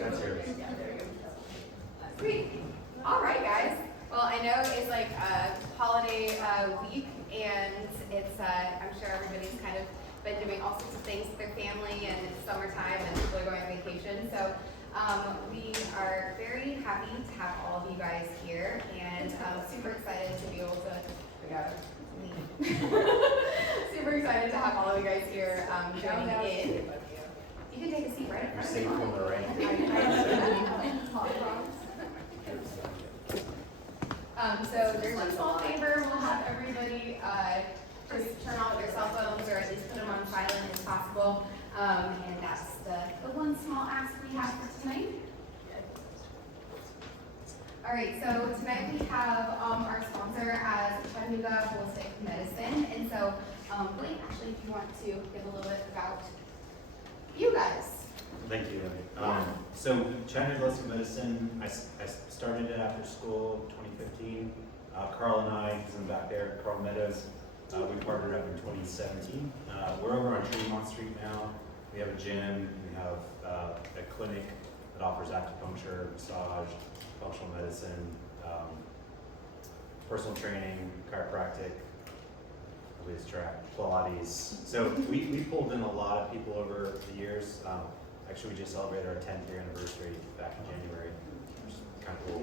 That's yours. Yeah, there you go. Sweet. All right, guys. Well, I know it's like a holiday week, and it's I'm sure everybody's kind of been doing all sorts of things with their family, and it's summertime, and people are going on vacation. So we are very happy to have all of you guys here, and super excited to be able to. Super excited to have all of you guys here joining in. You can take a seat right in front of me. You're safe from the rain. So there's one small favor. We'll have everybody just turn off their cell phones or at least put them on silent if possible. And that's the one small ask we have for tonight. All right, so tonight we have our sponsor as Chattanooga Holistic Medicine. And so, Blake, actually, if you want to give a little bit about you guys. Thank you. So Chattanooga Holistic Medicine, I started it after school in 2015. Carl and I, he's in the back there, Carl Meadows, we partnered up in 2017. We're over on Tremont Street now. We have a gym, we have a clinic that offers acupuncture, massage, functional medicine, personal training, chiropractic, Pilates. So we pulled in a lot of people over the years. Actually, we just celebrated our 10th year anniversary back in January, which is kind of cool.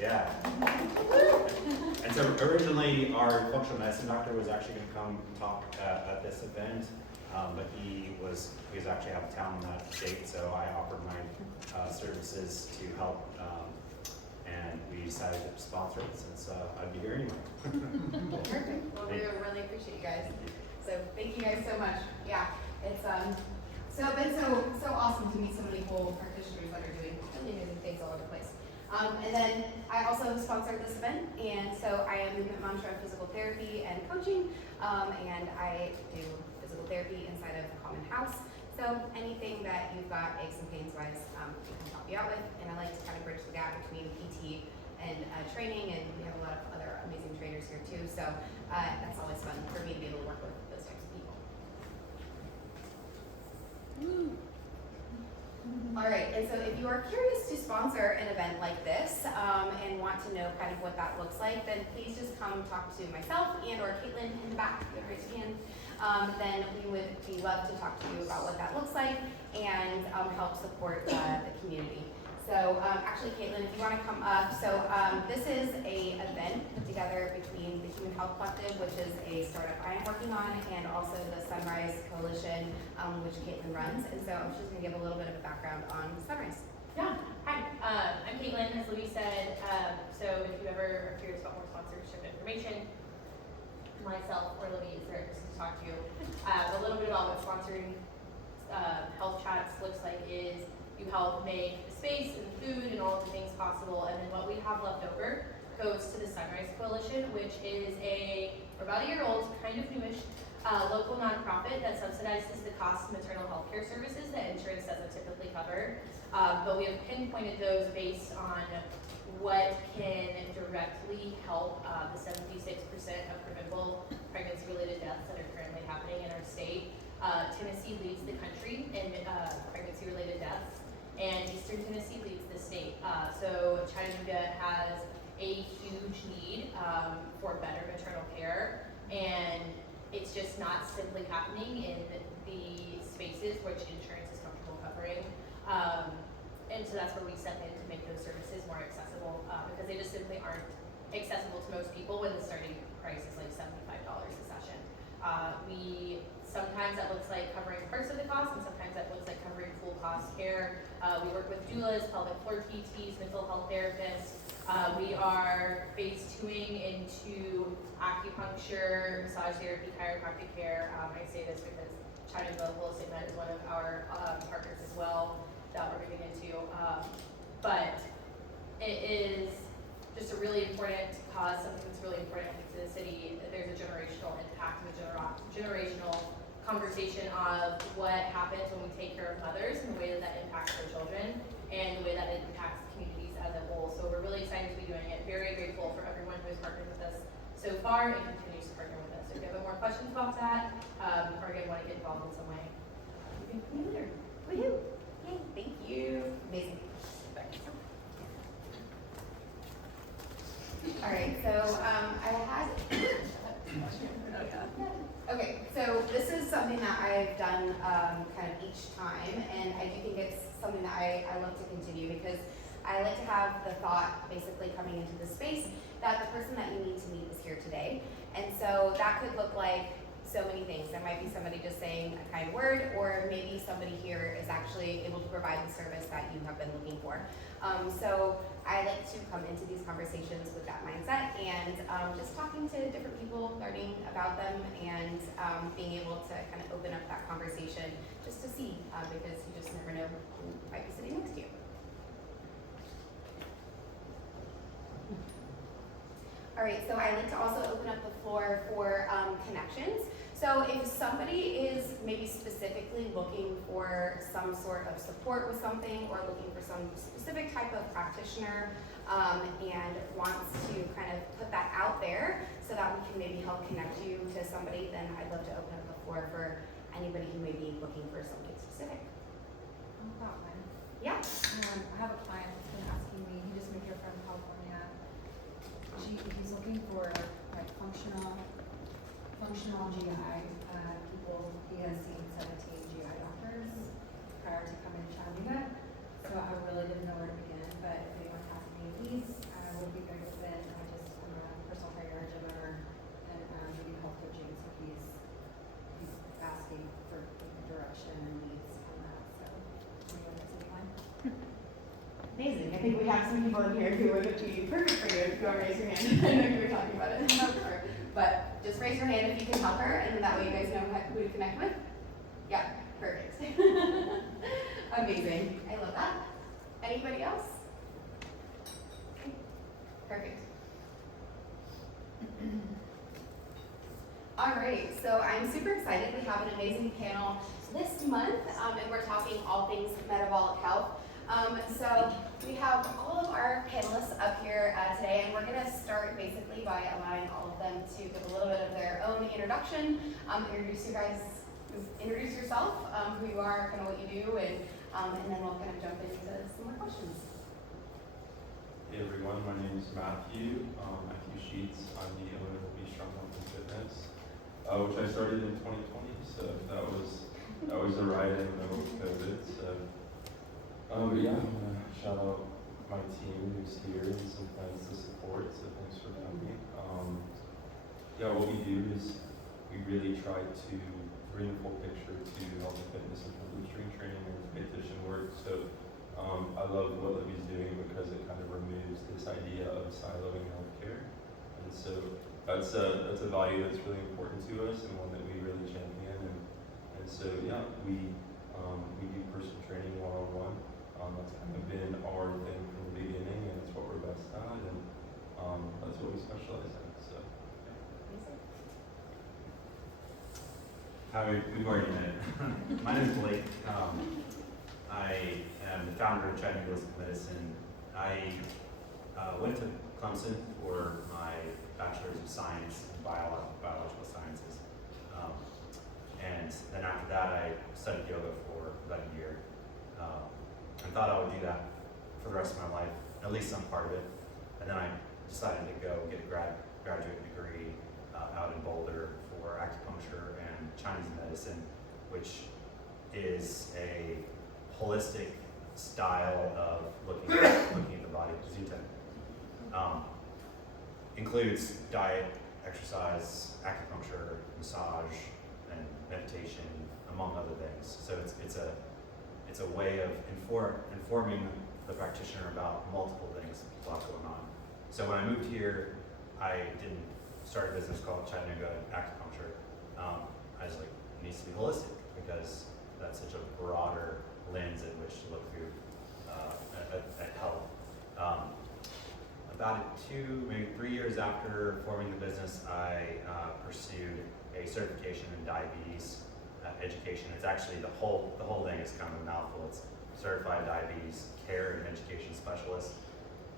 Yeah. And so originally, our functional medicine doctor was actually going to come talk at this event, but he was actually out of town on that date, so I offered my services to help, and we decided to sponsor it since I'd be here anyway. Perfect. Well, we really appreciate you guys. So thank you guys so much. Yeah, it's been so awesome to meet so many cool practitioners that are doing really amazing things all over the place. And then I also sponsored this event, and so I am movement mantra physical therapy and coaching, and I do physical therapy inside of Common House. So anything that you've got aches and pains wise, we can help you out with. And I like to kind of bridge the gap between PT and training, and we have a lot of other amazing trainers here too. So that's always fun for me to be able to work with those types of people. All right, and so if you are curious to sponsor an event like this and want to know kind of what that looks like, then please just come talk to myself and or Caitlin in the back, if you raise your hand. Then we would love to talk to you about what that looks like and help support the community. So actually, Caitlin, if you want to come up, so this is a event put together between the Human Health Collective, which is a startup I am working on, and also the Sunrise Coalition, which Caitlin runs. And so I'm just going to give a little bit of a background on Sunrise. Yeah, hi, I'm Caitlin, as Louise said. So if you ever are curious about more sponsorship information, myself or Louise are just to talk to you. A little bit about what sponsoring health chats looks like is you help make the space and the food and all of the things possible, and then what we have left over goes to the Sunrise Coalition, which is we're about a year old, kind of newish, local nonprofit that subsidizes the cost of maternal health care services that insurance doesn't typically cover. But we have pinpointed those based on what can directly help the 76% of preventable pregnancy-related deaths that are currently happening in our state. Tennessee leads the country in pregnancy-related deaths, and Eastern Tennessee leads the state. So Chattanooga has a huge need for better maternal care, and it's just not simply happening in the spaces which insurance is comfortable covering. And so that's where we step in to make those services more accessible, because they just simply aren't accessible to most people when the starting price is like $75 a session. Sometimes that looks like covering parts of the cost, and sometimes that looks like covering full cost care. We work with doulas, pelvic floor PTs, mental health therapists. We are phase 2ing into acupuncture, massage therapy, chiropractic care. I say this because Chattanooga Holistic Med is one of our partners as well that we're moving into. But it is just a really important cause, something that's really important to the city. There's a generational impact and a generational conversation of what happens when we take care of mothers and the way that that impacts their children and the way that it impacts communities as a whole. So we're really excited to be doing it. Very grateful for everyone who has partnered with us so far and continues to partner with us. So if you have more questions about that, or again want to get involved in some way, you can come in there. Woohoo! Yay, thank you. I've done kind of each time, and I do think it's something that I love to continue because I like to have the thought basically coming into the space that the person that you need to meet is here today. And so that could look like so many things. There might be somebody just saying a kind word, or maybe somebody here is actually able to provide the service that you have been looking for. So I like to come into these conversations with that mindset and just talking to different people, learning about them, and being able to kind of open up that conversation just to see, because you just never know who might be sitting next to you. All right, so I like to also open up the floor for connections. So if somebody is maybe specifically looking for some sort of support with something, or looking for some specific type of practitioner, and wants to kind of put that out there so that we can maybe help connect you to somebody, then I'd love to open up the floor for anybody who may be looking for something specific. I've got one. Yeah. I have a client that's been asking me, he just moved here from California. He's looking for like functional GI people. He has seen 17 GI doctors prior to coming to Chattanooga. So I really didn't know where to begin, but if anyone has any needs, I would be a great fit. I'm a personal trainer, gym owner, and maybe health coaching. So he's asking for direction and needs on that. So anyone has anyone? Amazing. I think we have some people in here who would be perfect for you if you want to raise your hand. I know you were talking about it. But just raise your hand if you can help her, and then that way you guys know who to connect with. Yeah, perfect. Amazing. I love that. Anybody else? Okay. Perfect. All right, so I'm super excited. We have an amazing panel this month, and we're talking all things metabolic health. So we have all of our panelists up here today, and we're going to start basically by allowing all of them to give a little bit of their own introduction, introduce yourself, who you are, kind of what you do, and then we'll kind of jump into some more questions. Hey everyone, my name is Matthew Sheets. I'm the owner of Be Strong Health and Fitness, which I started in 2020, so that was a ride in the middle of COVID. So, but yeah, I'm gonna shout out my team who's here and some friends to support. So thanks for coming. Yeah, what we do is we really try to bring the full picture to health and fitness and from strength training and dietitian work. So I love what Libby's doing because it kind of removes this idea of siloing healthcare, and so that's a value that's really important to us and one that we really champion. And so yeah, we do personal training one-on-one. That's kind of been our thing from the beginning, and it's what we're best at, and that's what we specialize in. So. Hi, we've already met. My name is Blake. I am the founder of Chattanooga Medicine. I went to Clemson for my bachelor's of science in biological sciences. And then after that, I studied yoga for about a year. I thought I would do that for the rest of my life, at least some part of it. And then I decided to go get a graduate degree out in Boulder for acupuncture and Chinese medicine, which is a holistic style of looking at the body. Includes diet, exercise, acupuncture, massage, and meditation, among other things. So it's a way of informing the practitioner about multiple things, a lot going on. So when I moved here, I didn't start a business called Chattanooga Acupuncture. I was like, it needs to be holistic because that's such a broader lens in which to look through at health. About 2, maybe 3 years after forming the business, I pursued a certification in diabetes education. It's actually the whole thing is kind of a mouthful. It's Certified Diabetes Care and Education Specialist.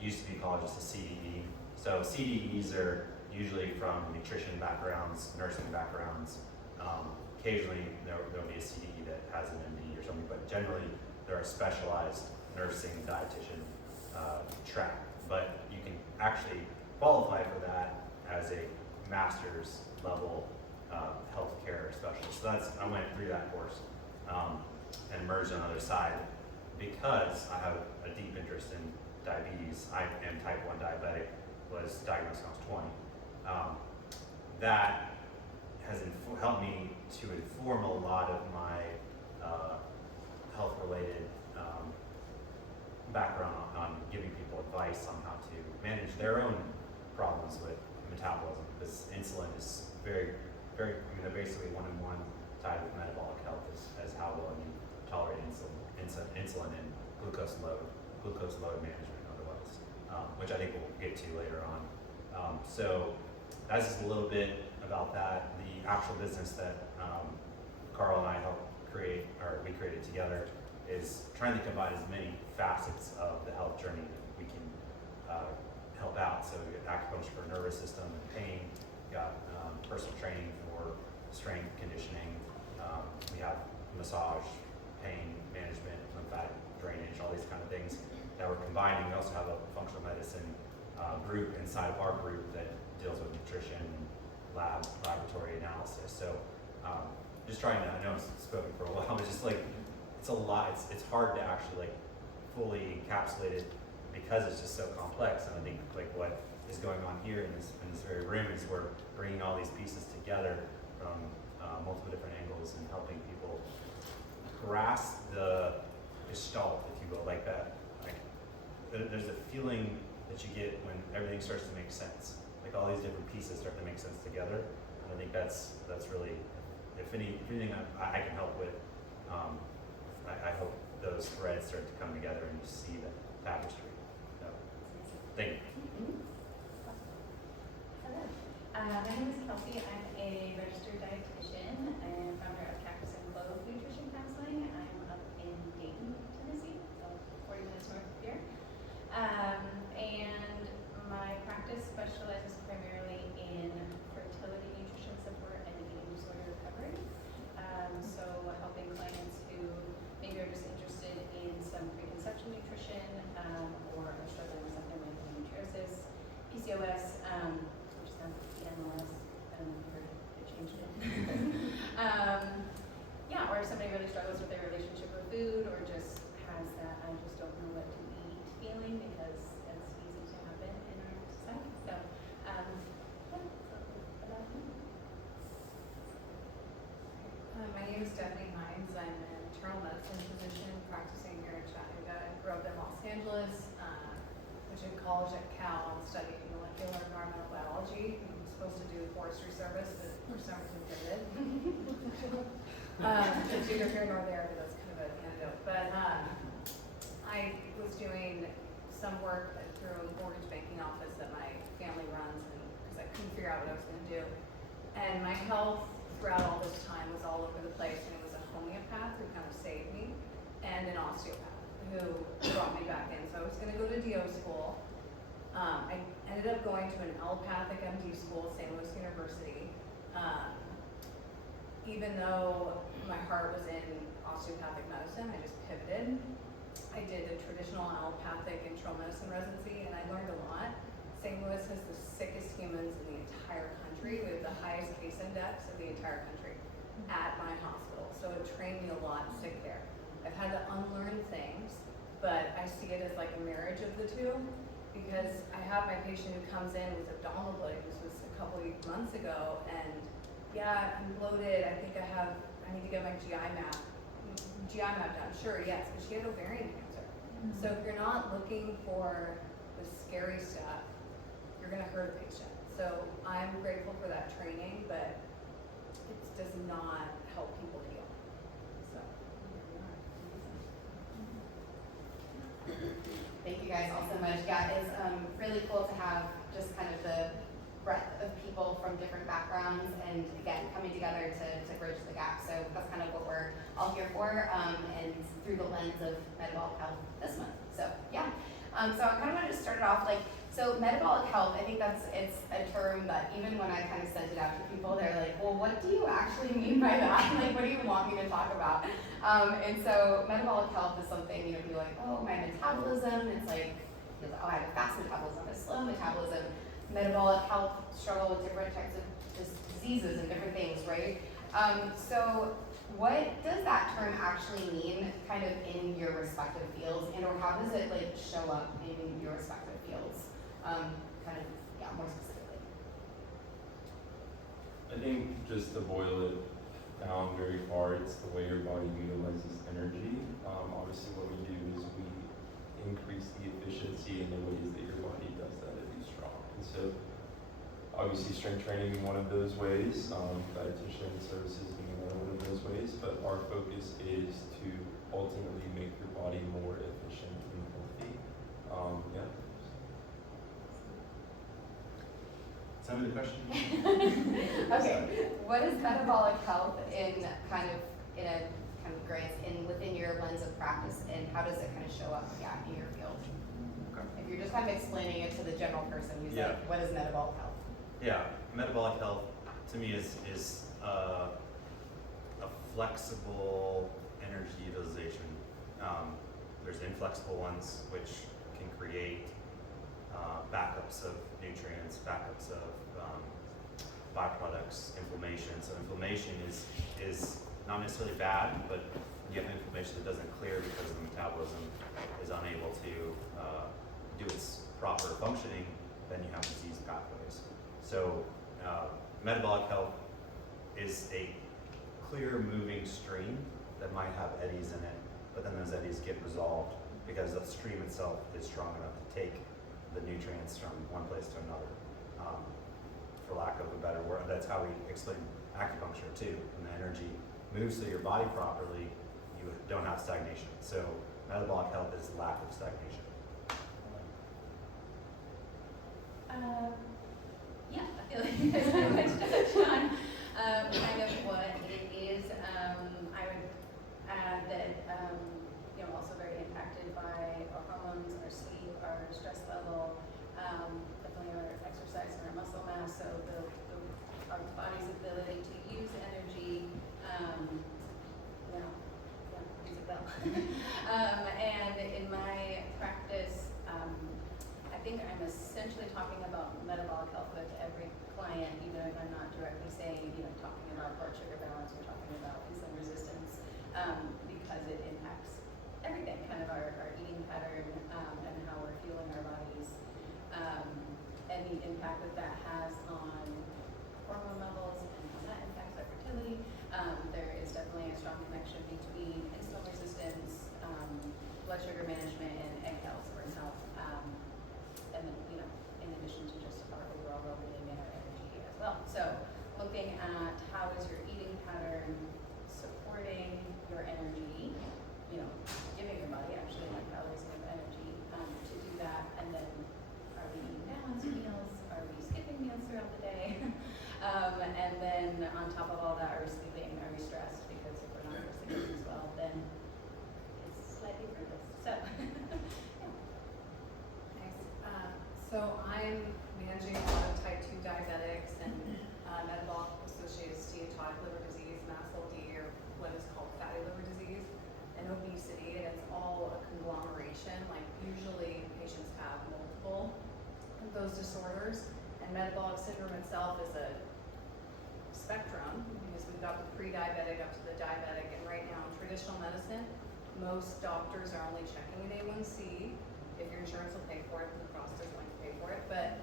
Used to be called just a CDE. So CDEs are usually from nutrition backgrounds, nursing backgrounds. Occasionally there'll be a CDE that has an MD or something, but generally they're a specialized nursing dietitian track. But you can actually qualify for that as a master's level healthcare specialist. So I went through that course and merged on the other side because I have a deep interest in diabetes. I am type 1 diabetic, was diagnosed when I was 20. That has helped me to inform a lot of my health-related background on giving people advice on how to manage their own problems with metabolism. Because insulin is very, very, they're basically one-on-one tied with metabolic health as how well you tolerate insulin and glucose load management otherwise, which I think we'll get to later on. So that's just a little bit about that. The actual business that Carl and I helped create, or we created together, is trying to combine as many facets of the health journey that we can help out. So we got acupuncture for nervous system and pain, we got personal training for strength conditioning, we have massage, pain management, lymphatic drainage, all these kind of things that we're combining. We also have a functional medicine group inside of our group that deals with nutrition and laboratory analysis. So just trying to, I know I've spoken for a while, but just like, it's a lot, it's hard to actually like fully encapsulate it because it's just so complex. And I think like what is going on here in this very room is we're bringing all these pieces together from multiple different angles and helping people grasp the gestalt, if you will, like that. Like there's a feeling that you get when everything starts to make sense. Like all these different pieces start to make sense together. And I think that's really, if anything I can help with, I hope those threads start to come together and you see the tapestry. So, thank you. My name is Kelsey. I'm a registered dietitian and founder of Cactus and Clove Nutrition Counseling. I'm up in Dayton, Tennessee, so 40 minutes north of here. And my practice specializes primarily in fertility nutrition support and eating disorder recovery. So helping clients who maybe are just interested in some preconception nutrition or are struggling with something like endometriosis, PCOS, which is now PMOS, I don't know if you heard it changed it. Yeah, or if somebody really struggles with their relationship with food or just has that I just don't know what to eat feeling, because that's easy to happen in our society. So, yeah, so about me. My name is Stephanie Hines. I'm an internal medicine physician practicing here in Chattanooga. I grew up in Los Angeles, went to college at Cal and studied molecular environmental biology. I'm supposed to do forestry service, but for some reason did. It's neither here nor there, but that's kind of an anecdote. But I was doing some work through a mortgage banking office that my family runs, and because I couldn't figure out what I was going to do. And my health throughout all this time was all over the place, and it was a homeopath who kind of saved me, and an osteopath who brought me back in. So I was going to go to DO school. I ended up going to an allopathic MD school, St. Louis University. Even though my heart was in osteopathic medicine, I just pivoted. I did a traditional allopathic internal medicine residency, and I learned a lot. St. Louis has the sickest humans in the entire country. We have the highest case index of the entire country at my hospital. So it trained me a lot sick there. I've had to unlearn things, but I see it as like a marriage of the two, because I have my patient who comes in with abdominal bloating. This was a couple of months ago, and yeah, I'm bloated. I think I need to get my GI map done. Sure, yes, but she had ovarian cancer. Mm-hmm. So if you're not looking for the scary stuff, you're going to hurt a patient. So I'm grateful for that training, but it does not help people heal. So. Thank you guys all so much. Yeah, it's really cool to have just kind of the breadth of people from different backgrounds, and again, coming together to bridge the gap. So that's kind of what we're all here for, and through the lens of metabolic health this month. So yeah, so I kind of want to just start it off like, so metabolic health, I think it's a term that even when I kind of sent it out to people, they're like, well, what do you actually mean by that? Like, what do you want me to talk about? And so metabolic health is something, you know, people are like, oh, my metabolism, it's like, oh, I have a fast metabolism, a slow metabolism. Metabolic health struggle with different types of diseases and different things, right? So what does that term actually mean kind of in your respective fields, and or how does it like show up in your respective fields? Kind of, yeah, more specifically. I think just to boil it down very far, it's the way your body utilizes energy. Obviously what we do is we increase the efficiency in the ways that your body does that to be strong. And so obviously strength training is one of those ways, dietitian services being another one of those ways, but our focus is to ultimately make your body more efficient and healthy. Yeah. Is that the question? Okay, what is metabolic health in a kind of grants in within your lens of practice, and how does it kind of show up, in your field? Okay. If you're just kind of explaining it to the general person who's Yeah. like, what is metabolic health? Yeah, metabolic health to me is a flexible energy utilization. There's inflexible ones which can create backups of nutrients, backups of byproducts, inflammation. So inflammation is not necessarily bad, but when you have inflammation that doesn't clear because the metabolism is unable to do its proper functioning, then you have disease pathways. So metabolic health is a clear moving stream that might have eddies in it, but then those eddies get resolved because the stream itself is strong enough to take the nutrients from one place to another. For lack of a better word, that's how we explain acupuncture too. When the energy moves through your body properly, you don't have stagnation. So metabolic health is lack of stagnation. Yeah, I feel like you guys pretty much touched on kind of what it is. I would add that also very impacted by our hormones, our sleep, our stress level, definitely our exercise and our muscle mass. So our body's ability to use energy, rings a bell. And in my practice, I think I'm essentially talking about metabolic health with every client, even if I'm not directly saying, talking about blood sugar balance or talking about insulin resistance, because it impacts everything, kind of our eating pattern, and how we're fueling our bodies, and the impact that has on hormone levels and how that impacts our fertility. There is definitely a strong connection between insulin resistance, blood sugar management, and egg health, sperm health, and then, in addition to just our overall well-being and our energy as well. So looking at how is your eating pattern supporting your energy, giving your body actually like calories and energy to do that, and then are we eating balanced meals? Are we skipping meals throughout the day? And then on top of all that, are we sleeping? Are we stressed? Because if we're not resting as well, then it's slightly fruitless. So, yeah. Nice. So I'm managing a lot of type 2 diabetics and metabolic associated steatotic liver disease, MASLD, or what is called fatty liver disease, and obesity, and it's all a conglomeration. Like usually patients have multiple of those disorders, and metabolic syndrome itself is a spectrum because we've got the pre-diabetic up to the diabetic, and right now in traditional medicine, most doctors are only checking an A1C if your insurance will pay for it, and the cost doesn't like to pay for it, but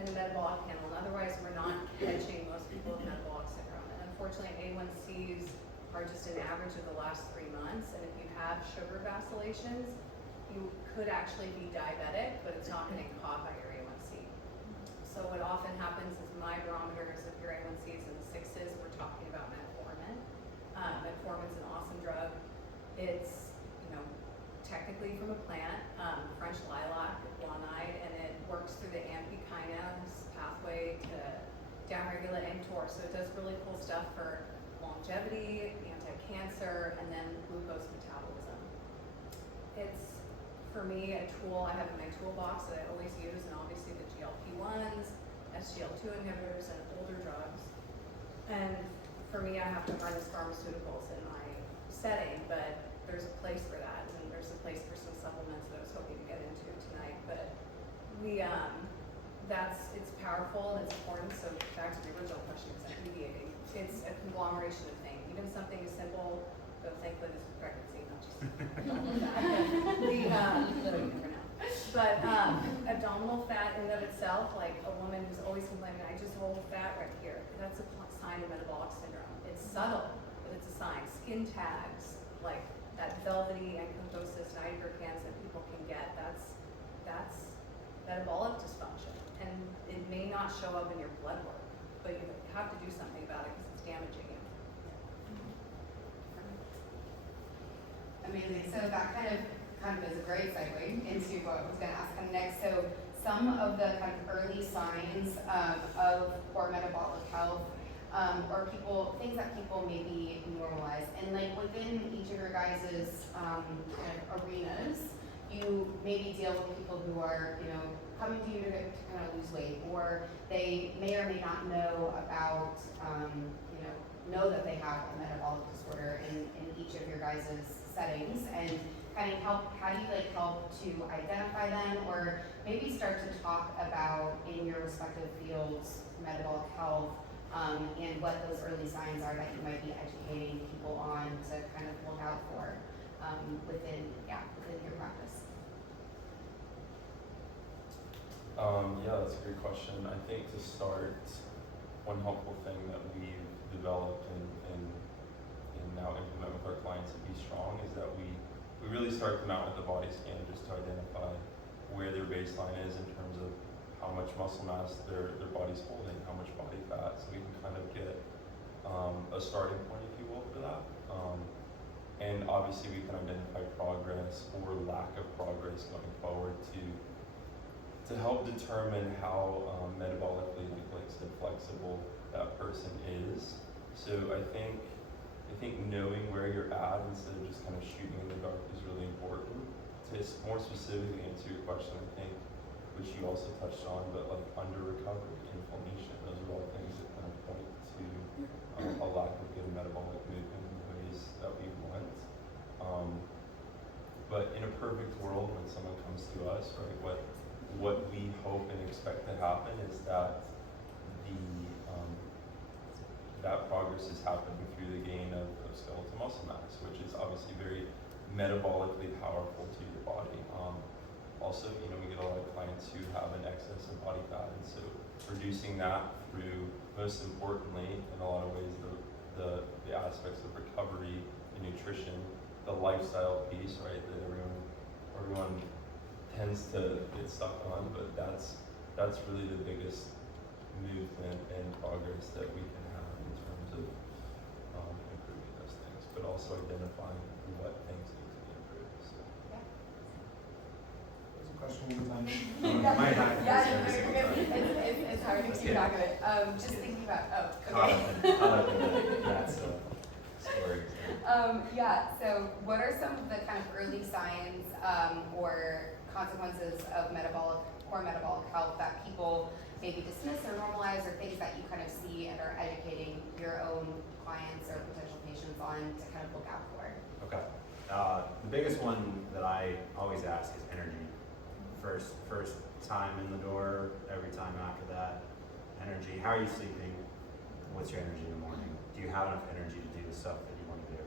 and the metabolic panel, and otherwise we're not catching most people with metabolic syndrome. And unfortunately, A1Cs are just an average of the last 3 months, and if you have sugar vacillations, you could actually be diabetic, but it's not getting caught by your A1C. So what often happens is my barometers, if your A1C is in the 6s, we're talking about metformin. Metformin's an awesome drug. It's, technically from a plant, French lilac, guanide, and it works through the AMP kinase pathway to downregulate mTOR. So it does really cool stuff for longevity, anti-cancer, and then glucose metabolism. It's, for me, a tool I have in my toolbox that I always use, and obviously the GLP-1s, SGLT2 inhibitors, and older drugs. And for me, I have to harness pharmaceuticals in my setting, but there's a place for that, and there's a place for some supplements that I was hoping to get into tonight. But we it's powerful and it's important. So back to the original question, it's not deviating. It's a conglomeration of things. Even something as simple, but thank goodness for pregnancy, not just But abdominal fat in and of itself, like a woman who's always complaining, I just hold fat right here. That's a sign of metabolic syndrome. It's subtle, but it's a sign. Skin tags, like that velvety acanthosis, nigricans that people can get, that's metabolic dysfunction. And it may not show up in your blood work, but you have to do something about it because it's damaging you. Amazing. So that kind of is a great segue into what I was going to ask next. So some of the kind of early signs of poor metabolic health, or things that people maybe normalize, and like within each of your guys' kind of arenas, you maybe deal with people who are, coming to you to kind of lose weight, or they may or may not know about, know that they have a metabolic disorder in each of your guys' settings, and kind of how do you help to identify them, or maybe start to talk about in your respective fields metabolic health, and what those early signs are that you might be educating people on to kind of look out for within your practice. Yeah, that's a great question. I think to start, one helpful thing that we've developed and now implement with our clients at Be Strong is that we really start them out with a body scan just to identify where their baseline is in terms of how much muscle mass their body's holding, how much body fat, so we can kind of get a starting point, if you will, for that. And obviously we can identify progress or lack of progress going forward to help determine how metabolically, like I said, flexible that person is. So I think knowing where you're at instead of just kind of shooting in the dark is really important. To more specifically answer your question, I think, which you also touched on, but like under recovery, inflammation, those are all things that kind of point to a lack of good metabolic movement in the ways that we want. But in a perfect world, when someone comes to us, right, what we hope and expect to happen is that that progress is happening through the gain of skeletal muscle mass, which is obviously very metabolically powerful to your body. Also, we get a lot of clients who have an excess of body fat, and so reducing that through, most importantly, in a lot of ways, the aspects of recovery, the nutrition, the lifestyle piece, right, that everyone tends to get stuck on, but that's really the biggest movement and progress that we can have in terms of improving those things, but also identifying what things need to be improved. So. There's a question you might It's hard to keep track of it. Just thinking about, caught up in that story. So what are some of the kind of early signs or consequences of poor metabolic health that people maybe dismiss or normalize, or things that you kind of see and are educating your own clients or potential patients on to kind of look out for? Okay. The biggest one that I always ask is energy. First time in the door, every time after that, energy. How are you sleeping? What's your energy in the morning? Do you have enough energy to do the stuff that you want to do?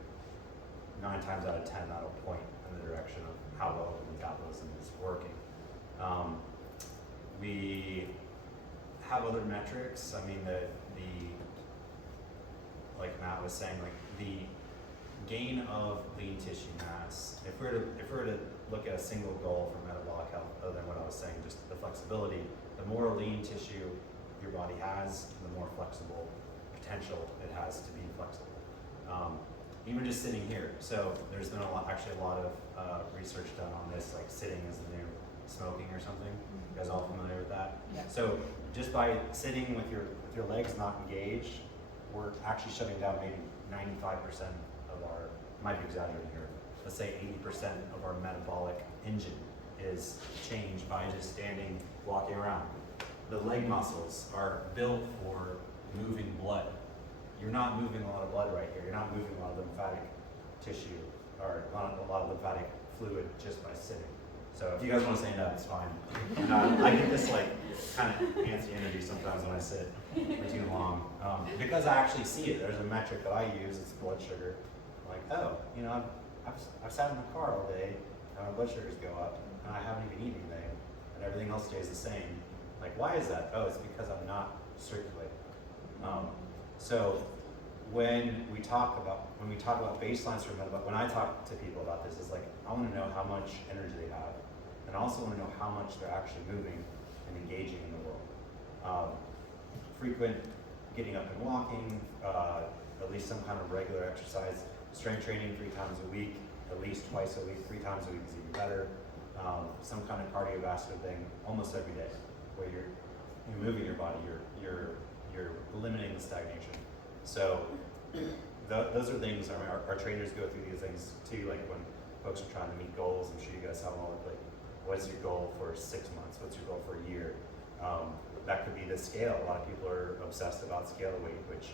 9 times out of 10, that'll point in the direction of how well the metabolism is working. We have other metrics. I mean, like Matt was saying, like the gain of lean tissue mass. If we were to look at a single goal for metabolic health, other than what I was saying, just the flexibility, the more lean tissue your body has, the more flexible potential it has to be flexible. Even just sitting here. So there's been a lot of research done on this, like sitting is the new smoking or something. You guys all familiar with that? Yeah. So just by sitting with your legs not engaged, we're actually shutting down maybe 95% of our, might be exaggerating here, let's say 80% of our metabolic engine is changed by just standing, walking around. The leg muscles are built for moving blood. You're not moving a lot of blood right here. You're not moving a lot of lymphatic tissue or a lot of lymphatic fluid just by sitting. So if you guys want to stand up, it's fine. I get this like kind of antsy energy sometimes when I sit for too long, because I actually see it. There's a metric that I use. It's blood sugar. I'm like, oh, you know, I've sat in the car all day, and my blood sugars go up, and I haven't even eaten anything, and everything else stays the same. Like, why is that? Oh, it's because I'm not circulating. So when we talk about baselines for metabolic, when I talk to people about this, is like, I want to know how much energy they have, and I also want to know how much they're actually moving and engaging in the world. Frequent getting up and walking, at least some kind of regular exercise, strength training 3 times a week, at least twice a week, 3 times a week is even better. Some kind of cardiovascular thing almost every day, where you're moving your body, you're eliminating the stagnation. So those are things. I mean, our trainers go through these things too. Like when folks are trying to meet goals, I'm sure you guys have all of like, what's your goal for 6 months? What's your goal for a year? That could be the scale. A lot of people are obsessed about scale weight, which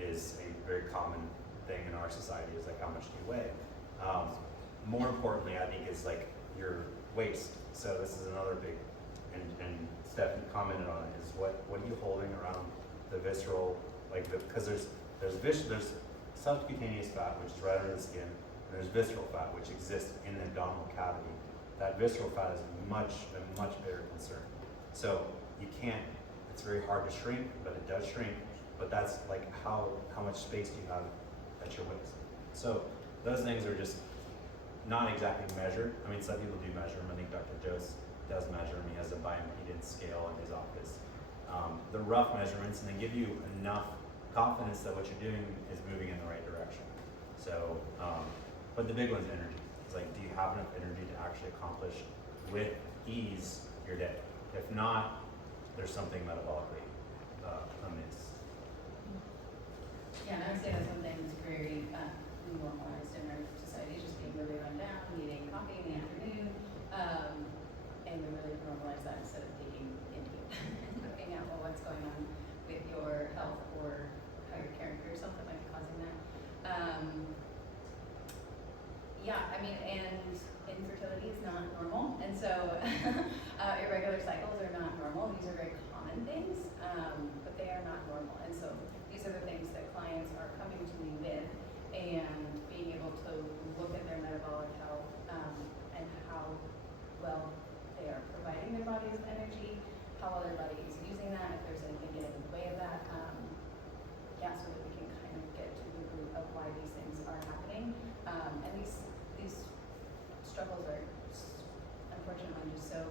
is a very common thing in our society. Is like, how much do you weigh? More importantly, I think, is like your waist. So this is another big, and Stephanie commented on it, is what are you holding around the visceral, like because there's subcutaneous fat, which is right under the skin, and there's visceral fat, which exists in the abdominal cavity. That visceral fat is a much bigger concern. So you can't, it's very hard to shrink, but it does shrink. But that's like how much space do you have at your waist? So those things are just not exactly measured. I mean, some people do measure them. I think Dr. Jose does measure them. He has a bioimpedance scale in his office. The rough measurements, and they give you enough confidence that what you're doing is moving in the right direction. So, but the big one's energy. It's like, do you have enough energy to actually accomplish with ease your day? If not, there's something metabolically amiss. Yeah, and I would say that's something that's very normalized in our society, just being really run down, eating coffee in the afternoon, and we really normalize that instead of digging into it and looking at, well, what's going on with your health or how you're caring for yourself that might be causing that. Yeah, I mean, and infertility is not normal, and so irregular cycles are not normal. These are very common things, but they are not normal, and so these are the things that clients are coming to me with, and being able to look at their metabolic health and how well they are providing their bodies with energy, how well their body is using that, if there's anything getting in the way of that, yeah, so that we can kind of get to the root of why these things are happening. And these struggles are unfortunately just so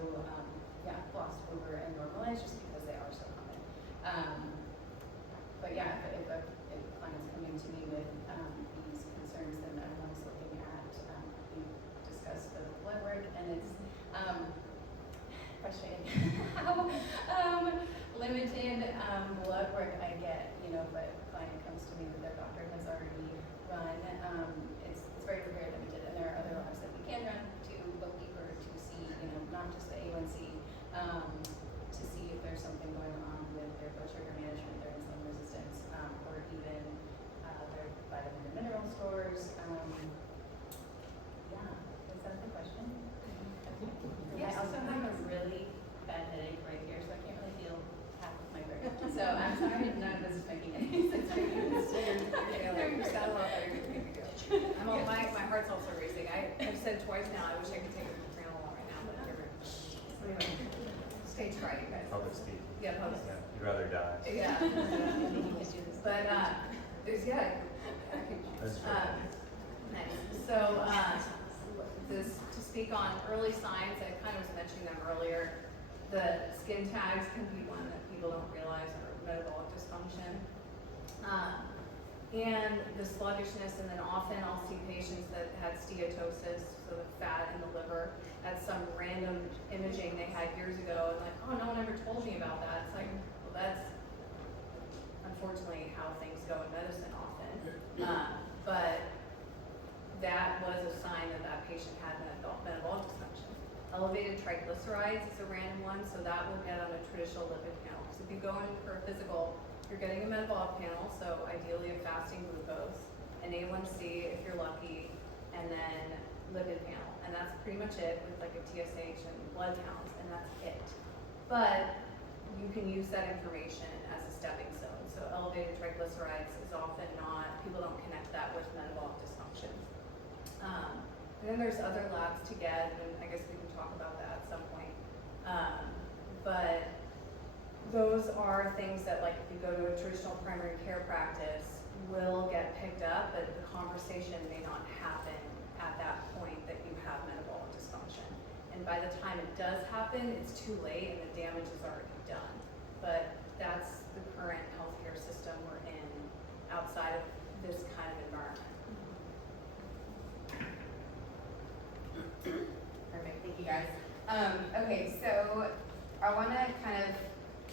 glossed over and normalized just because they are so common. But yeah, if a client's coming to me with these concerns, then I'm always looking at, we discussed the blood work, and it's frustrating how limited blood work I get, if a client comes to me that their doctor has already run. It's very, very limited, and there are other labs that we can run to go deeper to see, not just the A1C, to see if there's something going on with their blood sugar management, their insulin resistance, or even their vitamin and mineral stores. Yeah, is that the question? Okay. I also have a really bad headache right here, so I can't really feel half of my brain. So I'm sorry, none of this is making any sense for you. My heart's also racing. I've said twice now, I wish I could take a Panelists right now, but never. Stage fright, you guys. Public speaking. Yeah, public. Yeah, you'd rather die. Yeah. But, there's, That's nice. So, to speak on early signs, I kind of was mentioning them earlier. The skin tags can be one that people don't realize are metabolic dysfunction. And the sluggishness, and then often I'll see patients that had steatosis, so the fat in the liver, at some random imaging they had years ago, and like, oh, no one ever told me about that. It's like, well, that's unfortunately how things go in medicine often. But that was a sign that that patient had metabolic dysfunction. Elevated triglycerides is a random one, so that will get on a traditional lipid panel. So if you go in for a physical, you're getting a metabolic panel, so ideally a fasting glucose, an A1C if you're lucky, and then lipid panel, and that's pretty much it with like a TSH and blood counts, and that's it. But you can use that information as a stepping stone. So elevated triglycerides is often not, people don't connect that with metabolic dysfunction. And then there's other labs to get, and I guess we can talk about that at some point. But those are things that, like, if you go to a traditional primary care practice, will get picked up, but the conversation may not happen at that point that you have metabolic dysfunction. And by the time it does happen, it's too late and the damage is already done. But that's the current healthcare system we're in outside of this kind of environment. Perfect, thank you guys. Okay, so I wanna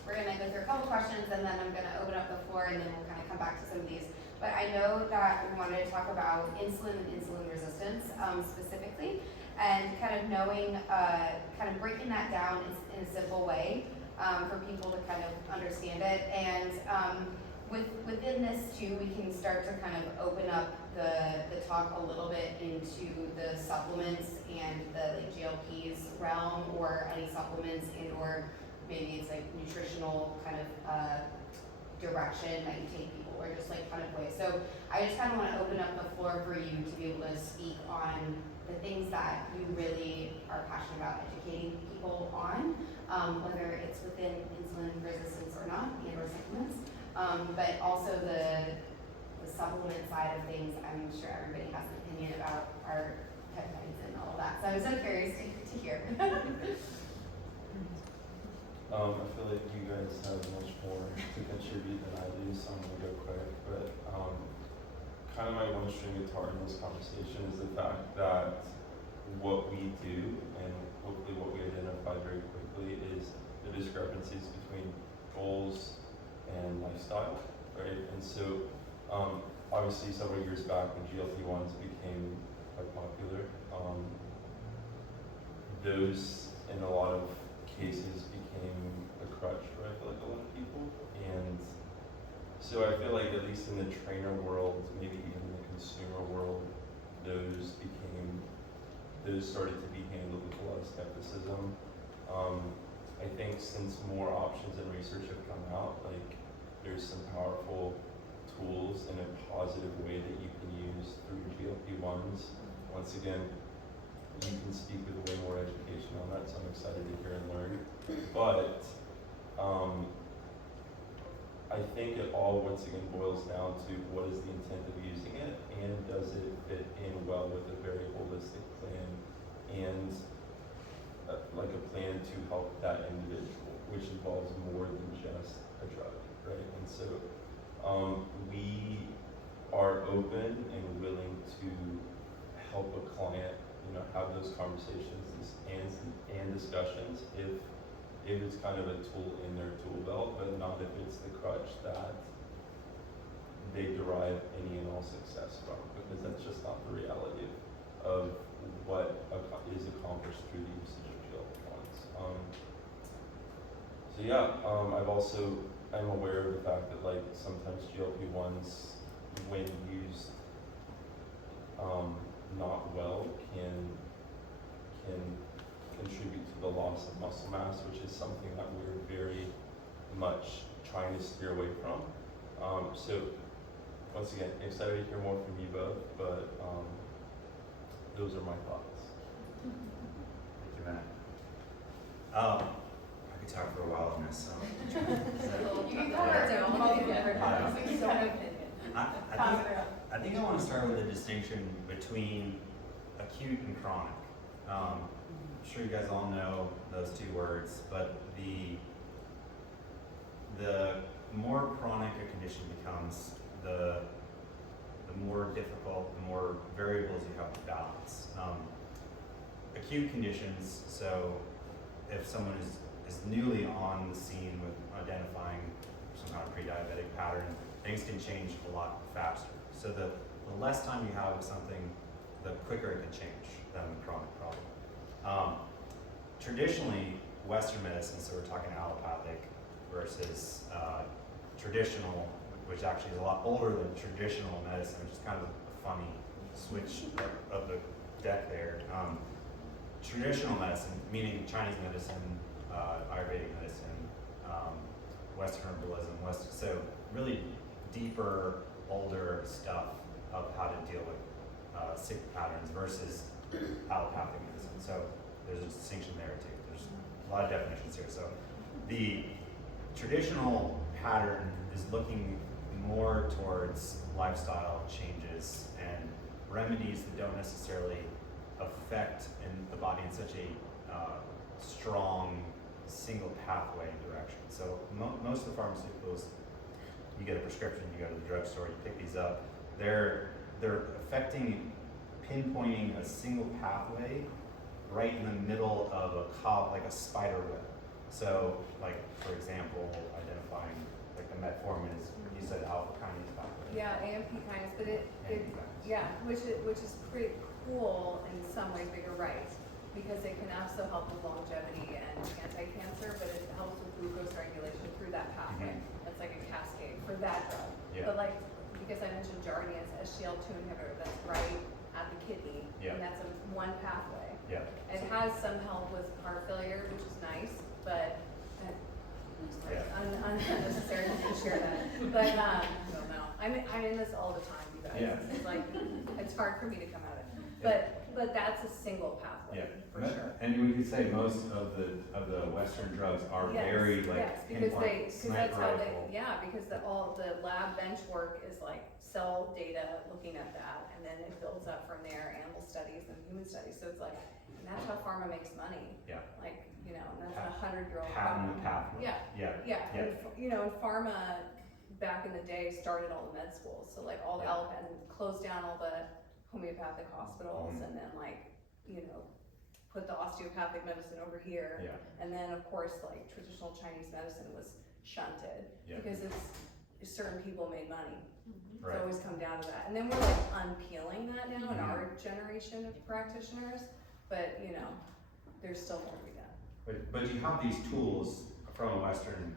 we're gonna go through a couple questions and then I'm gonna open up the floor and then we'll kind of come back to some of these. But I know that we wanted to talk about insulin and insulin resistance specifically, and kind of knowing, kind of breaking that down in a simple way for people to kind of understand it. And within this too, we can start to kind of open up the talk a little bit into the supplements and the like GLPs realm, or any supplements and or maybe it's like nutritional kind of direction that you take people, or just like kind of way. So I just kind of want to open up the floor for you to be able to speak on the things that you really are passionate about educating people on, whether it's within insulin resistance or not, and or supplements, but also the supplement side of things. I'm sure everybody has an opinion about our peptides and all of that. So I'm so curious to hear. I feel like you guys have much more to contribute than I do, so I'm gonna go quick. But kind of my one string guitar in this conversation is the fact that what we do, and hopefully what we identify very quickly, is the discrepancies between goals and lifestyle, right? And so obviously several years back when GLP-1s became quite popular, those in a lot of cases became a crutch for I feel like a lot of people. And so I feel like at least in the trainer world, maybe even in the consumer world, those started to be handled with a lot of skepticism. I think since more options and research have come out, like there's some powerful tools in a positive way that you can use through GLP-1s. Once again, you can speak with way more education on that, so I'm excited to hear and learn. But I think it all once again boils down to what is the intent of using it, and does it fit in well with a very holistic plan, and like a plan to help that individual, which involves more than just a drug, right? And so we are open and willing to help a client, have those conversations and discussions if it's kind of a tool in their tool belt, but not if it's the crutch that they derive any and all success from, because that's just not the reality of what is accomplished through the usage of GLP-1s. So yeah, I'm aware of the fact that like sometimes GLP-1s, when used not well, can contribute to the loss of muscle mass, which is something that we're very much trying to steer away from. So once again, excited to hear more from you both, but those are my thoughts. Thank you, Matt. I could talk for a while on this. You can cover it all multiple different topics. We can start I think I want to start with a distinction between acute and chronic. I'm sure you guys all know those two words, but the more chronic a condition becomes, the more difficult, the more variables you have to balance. Acute conditions, so if someone is newly on the scene with identifying some kind of pre-diabetic pattern, things can change a lot faster. So the less time you have with something, the quicker it can change than the chronic problem. Traditionally, Western medicine, so we're talking allopathic versus traditional, which actually is a lot older than traditional medicine, which is kind of a funny switch of the deck there. Traditional medicine, meaning Chinese medicine, Ayurvedic medicine, Western herbalism, so really deeper, older stuff of how to deal with sick patterns versus allopathic medicine. So there's a distinction there too. There's a lot of definitions here. So the traditional pattern is looking more towards lifestyle changes and remedies that don't necessarily affect in the body in such a strong single pathway direction. So most of the pharmaceuticals, you get a prescription, you go to the drugstore, you pick these up. They're affecting, pinpointing a single pathway right in the middle of like a spider web. So, like for example, identifying like the metformin is, you said alpha kinase pathway. Yeah, AMP kinase, but it AMP kinase. yeah, which is pretty cool in some ways, but you're right, because it can also help with longevity and anti-cancer, but it helps with glucose regulation through that pathway. It's like a cascade for that drug. Yeah. But like, because I mentioned Jardiance, SGL2 inhibitor, that's right at the kidney, Yeah. and that's one pathway. Yeah. It has some help with heart failure, which is nice, but Yeah. unnecessary to share that. But no, I'm in this all the time, you guys. Yeah. It's like it's hard for me to come out of it. Yeah. But that's a single pathway for sure. And we could say most of the Western drugs are Yes, very like yes, because pinpoint, that's how they, sniper rifle. because all the lab bench work is like cell data, looking at that, and then it builds up from there, animal studies and human studies. So it's like, and that's how pharma makes money. Yeah. Like, and that's a 100-year-old Patent the pathway. Yeah. Yeah. Yeah, Yeah. and pharma back in the day started all the med schools, so like all the Yeah. and closed down all the homeopathic hospitals, Mhm. and then put the osteopathic medicine over here. Yeah. And then of course like traditional Chinese medicine was shunted Yeah. because certain people made money. Right. It's always come down to that. And then we're like unpeeling that now in Mhm. our generation of practitioners, but there's still more to be done. But you have these tools from a Western,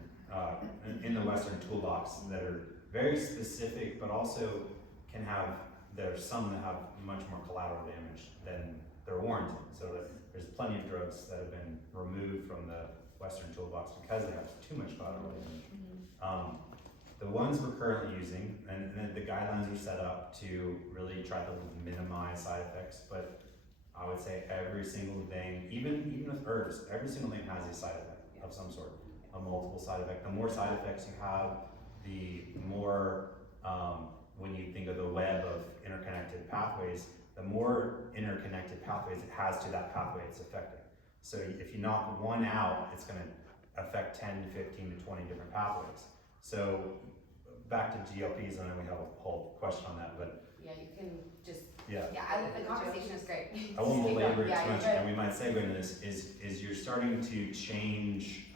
in the Western toolbox that are very specific, but also can have, there's some that have much more collateral damage than they're warranted. So that there's plenty of drugs that have been removed from the Western toolbox because they have too much collateral damage. The ones we're currently using, and the guidelines are set up to really try to minimize side effects, but I would say every single thing, even with herbs, every single thing has a side effect of some sort, a multiple side effect. The more side effects you have, the more, when you think of the web of interconnected pathways, the more interconnected pathways it has to that pathway it's affecting. So if you knock one out, it's gonna affect 10 to 15 to 20 different pathways. So back to GLPs, I know we have a whole question on that, but Yeah, you can just, yeah. the conversation is great. I won't belabor it Yeah, too you're much, good. and we might segue into this, is you're starting to change,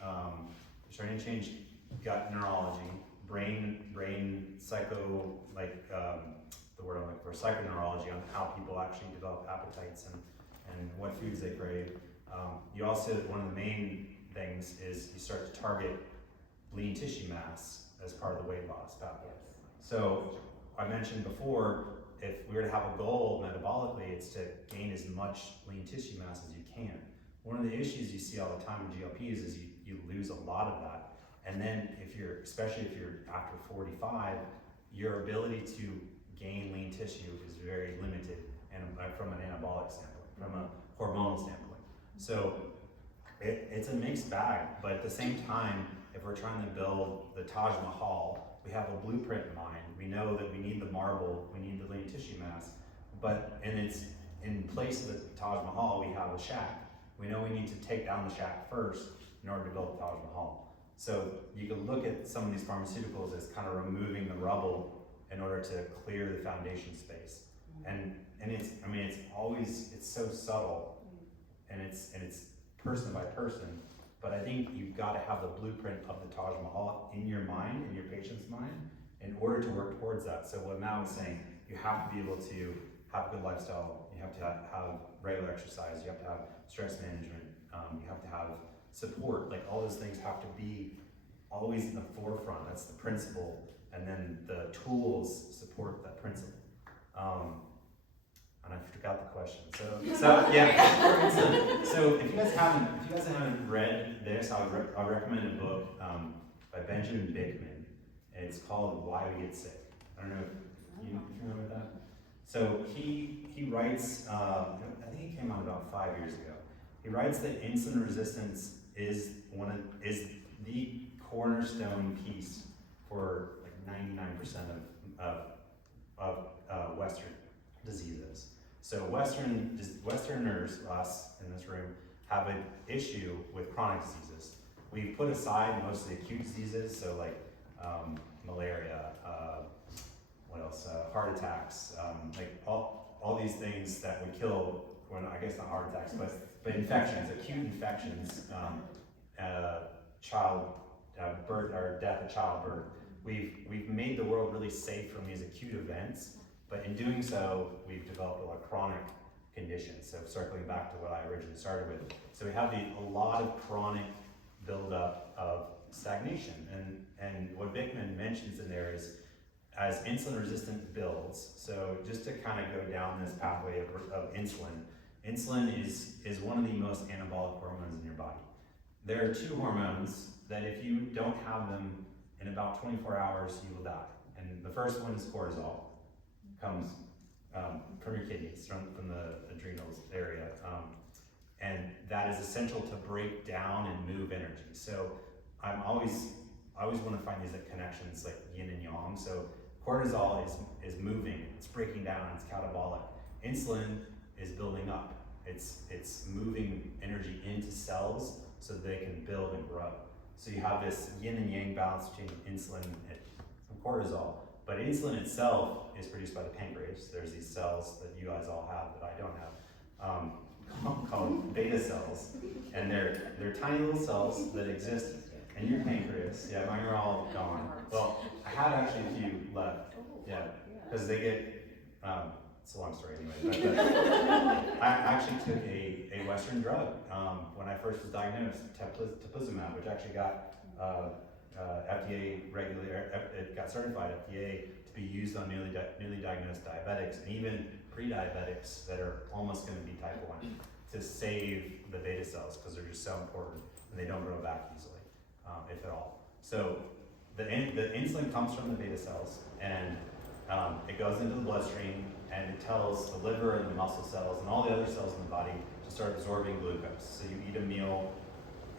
gut neurology, brain psycho, the word I'm looking for, psychoneurology, on how people actually develop appetites and what foods they crave. You also, one of the main things is you start to target lean tissue mass as part of the weight loss pathway. So I mentioned before, if we were to have a goal metabolically, it's to gain as much lean tissue mass as you can. One of the issues you see all the time in GLPs is you lose a lot of that. And then especially if you're after 45, your ability to gain lean tissue is very limited, and from an anabolic standpoint, from a hormonal standpoint. So it's a mixed bag, but at the same time, if we're trying to build the Taj Mahal, we have a blueprint in mind. We know that we need the marble, we need the lean tissue mass, and it's in place of the Taj Mahal, we have a shack. We know we need to take down the shack first in order to build the Taj Mahal. So you can look at some of these pharmaceuticals as kind of removing the rubble in order to clear the foundation space. And it's so subtle, and it's person by person, but I think you've got to have the blueprint of the Taj Mahal in your mind, in your patient's mind, in order to work towards that. So what Matt was saying, you have to be able to have a good lifestyle, you have to have regular exercise, you have to have stress management, you have to have support, like all those things have to be always in the forefront. That's the principle, and then the tools support that principle. and I forgot the question. So yeah, for insulin. So if you guys haven't read this, I'll recommend a book by Benjamin Bickman. It's called Why We Get Sick. I don't know if you remember that. So he writes. I think he came out about 5 years ago. He writes that insulin resistance is the cornerstone piece for like 99% of Western diseases. So Westerners, us in this room, have an issue with chronic diseases. We've put aside most of the acute diseases, so like malaria, what else? Heart attacks, like all these things that would kill. Well, I guess not heart attacks, but infections, acute infections, birth or death at childbirth. We've made the world really safe from these acute events, but in doing so, we've developed a lot of chronic conditions. So circling back to what I originally started with, so we have a lot of chronic buildup of stagnation, and what Bickman mentions in there is as insulin resistance builds. So just to kind of go down this pathway of insulin. Insulin is one of the most anabolic hormones in your body. There are two hormones that if you don't have them in about 24 hours, you will die. And the first one is cortisol. Comes from your kidneys, from the adrenals area. And that is essential to break down and move energy. So I always want to find these connections like yin and yang. So cortisol is moving, it's breaking down, it's catabolic. Insulin is building up. It's moving energy into cells so they can build and grow. So you have this yin and yang balance between insulin and cortisol. But insulin itself is produced by the pancreas. There's these cells that you guys all have that I don't have, called beta cells. And they're tiny little cells that exist in your pancreas. Yeah, mine are all gone. Well, I have actually a few left. Yeah, because they get, it's a long story anyway. But I actually took a Western drug when I first was diagnosed, teplizumab, which actually got FDA it got certified FDA to be used on newly diagnosed diabetics and even pre-diabetics that are almost going to be type 1 to save the beta cells because they're just so important and they don't grow back easily, if at all. So the insulin comes from the beta cells and it goes into the bloodstream and it tells the liver and the muscle cells and all the other cells in the body to start absorbing glucose. So you eat a meal,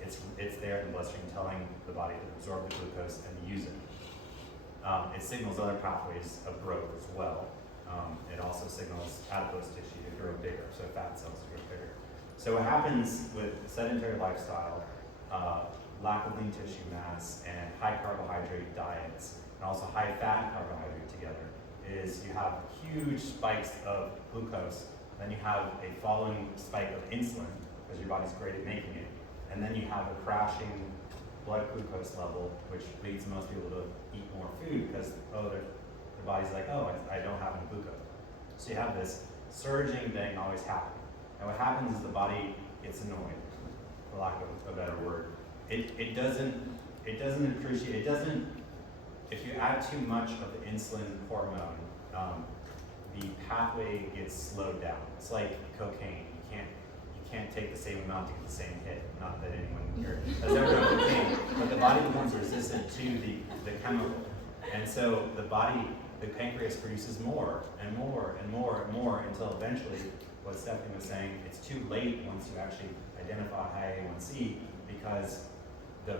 it's there in the bloodstream telling the body to absorb the glucose and use it. It signals other pathways of growth as well. It also signals adipose tissue to grow bigger, so fat cells to grow bigger. So what happens with sedentary lifestyle, lack of lean tissue mass, and high carbohydrate diets, and also high fat carbohydrate together, is you have huge spikes of glucose, then you have a following spike of insulin, because your body's great at making it, and then you have a crashing blood glucose level, which leads most people to eat more food because, their body's like, I don't have any glucose. So you have this surging thing always happening. And what happens is the body gets annoyed, for lack of a better word. It doesn't appreciate, if you add too much of the insulin hormone, the pathway gets slowed down. It's like cocaine. You can't take the same amount to get the same hit. Not that anyone here has ever done cocaine, but the body becomes resistant to the chemical. And so the pancreas produces more and more and more and more until eventually, what Stephanie was saying, it's too late once you actually identify high A1C because the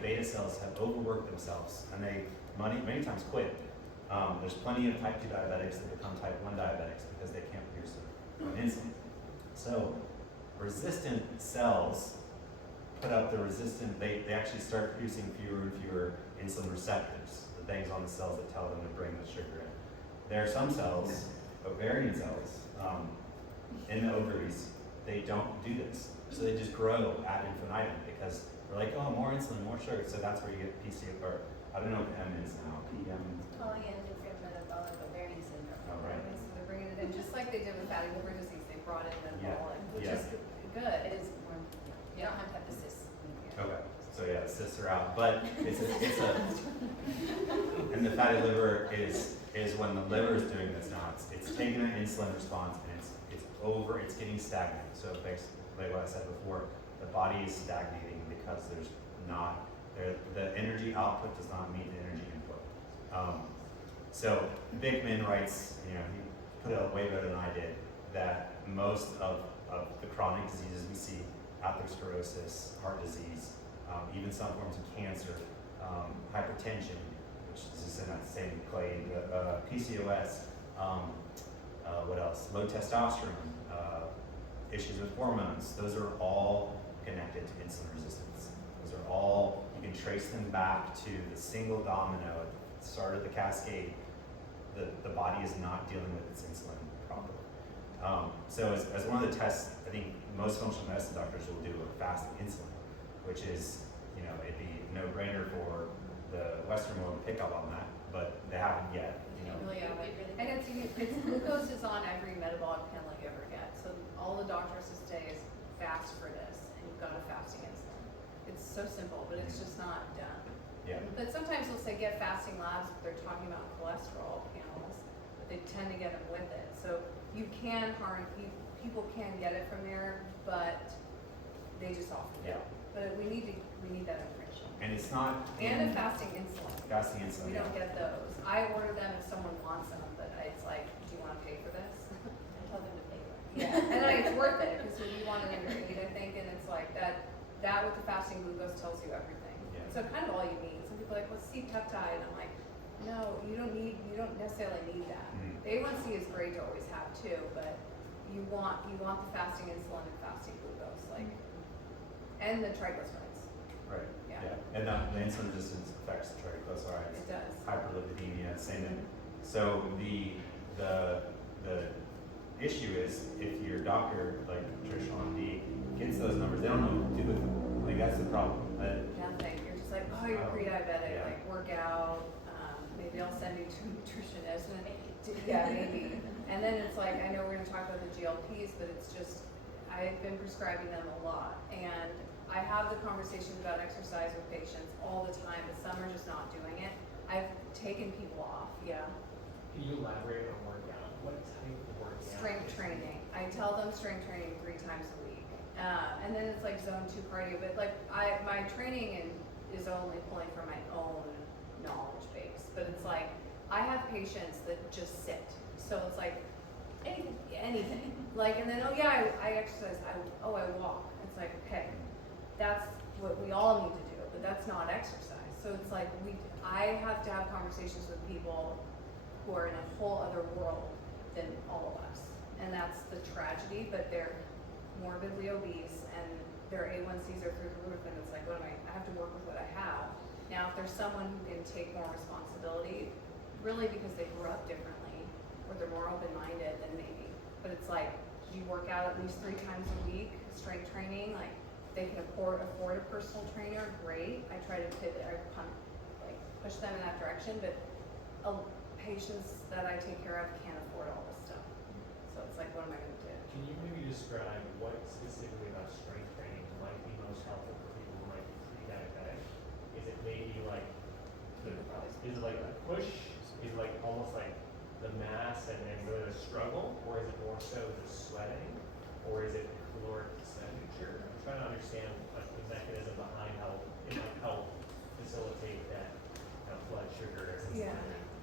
beta cells have overworked themselves and they many times quit. There's plenty of type 2 diabetics that become type 1 diabetics because they can't produce their own insulin. So resistant cells put up the resistant, they actually start producing fewer and fewer insulin receptors, the things on the cells that tell them to bring the sugar in. There are some cells, ovarian cells, in the ovaries, they don't do this. So they just grow ad infinitum because we're like, more insulin, more sugar. So that's where you get PCO, or I don't know what M is now, PM. Polyandrogen metabolic ovarian syndrome. Oh, right. So they're bringing it in just like they did with fatty liver disease. They brought in metabolic, which Yeah. is good. It is more, you don't have to have the cysts. Okay, so yeah, the cysts are out, but it's a and the fatty liver is is when the liver is doing this now. It's taking an insulin response and it's getting stagnant. So basically, like what I said before, the body is stagnating because the energy output does not meet the energy input. So Bickman writes, he put it out way better than I did, that most of the chronic diseases we see, atherosclerosis, heart disease, even some forms of cancer, hypertension, which is in that same clade, PCOS, what else? Low testosterone, issues with hormones. Those are all connected to insulin resistance. Those are all, you can trace them back to the single domino at the start of the cascade. The body is not dealing with its insulin properly. So as one of the tests, I think most functional medicine doctors will do a fasting insulin, which is, it'd be a no-brainer for the Western world to pick up on that, but they haven't yet. Really, and it's glucose is on every metabolic panel you ever get. So all the doctors will say is fast for this, and you've got a fasting insulin. It's so simple, but it's just not done. Yeah. But sometimes they'll say get fasting labs, but they're talking about cholesterol panels, but they tend to get them with it. So you can people can get it from there, but they just often don't. But we need that information. And it's not. And a fasting insulin. Fasting insulin. We don't get those. I order them if someone wants them, but it's like, do you want to pay for this? I tell them to pay for it. Yeah, and like, it's worth it because you want it under 8, I think, and it's like that with the fasting glucose tells you everything. Yeah. So kind of all you need. Some people are like, well, C peptide, and I'm like, no, you don't necessarily need that. Mm. The A1C is great to always have too, but you want the fasting insulin and fasting glucose, like, and the triglycerides. Right. Yeah. And the insulin resistance affects the triglycerides. It does. Hyperlipidemia, same thing. So the issue is if your doctor, like traditional MD, gets those numbers, they don't know what to do with them. Like that's the problem. Nothing. You're just like, oh, you're pre-diabetic. Yeah. Like work out. Maybe I'll send you to a nutritionist. Yeah, maybe. And then it's like, I know we're going to talk about the GLPs, but it's just, I've been prescribing them a lot, and I have the conversations about exercise with patients all the time, but some are just not doing it. I've taken people off. Yeah. Can you elaborate on workout? What type of workout? Strength training. I tell them strength training 3 times a week. And then it's like zone 2 cardio, but like my training is only pulling from my own knowledge base. But it's like, I have patients that just sit. So it's like, anything. Like, and then, oh yeah, I exercise, I walk. It's like, okay, that's what we all need to do, but that's not exercise. So it's like, I have to have conversations with people who are in a whole other world than all of us. And that's the tragedy, but they're morbidly obese and their A1Cs are through the roof, and it's like, I have to work with what I have. Now, if there's someone who can take more responsibility, really because they grew up differently, or they're more open-minded, then maybe. But it's like, you work out at least 3 times a week, strength training, like, they can afford a personal trainer, great. I try to pivot, push them in that direction, but patients that I take care of can't afford all this stuff. So it's like, what am I going to do? Can you maybe describe what specifically about strength training might be most helpful for people who might be pre-diabetic? Is it maybe like is it like a push? Is it like almost like the mass and then the struggle, or is it more so the sweating, or is it caloric expenditure? I'm trying to understand like the mechanism behind how it might help facilitate that blood sugar. Yeah.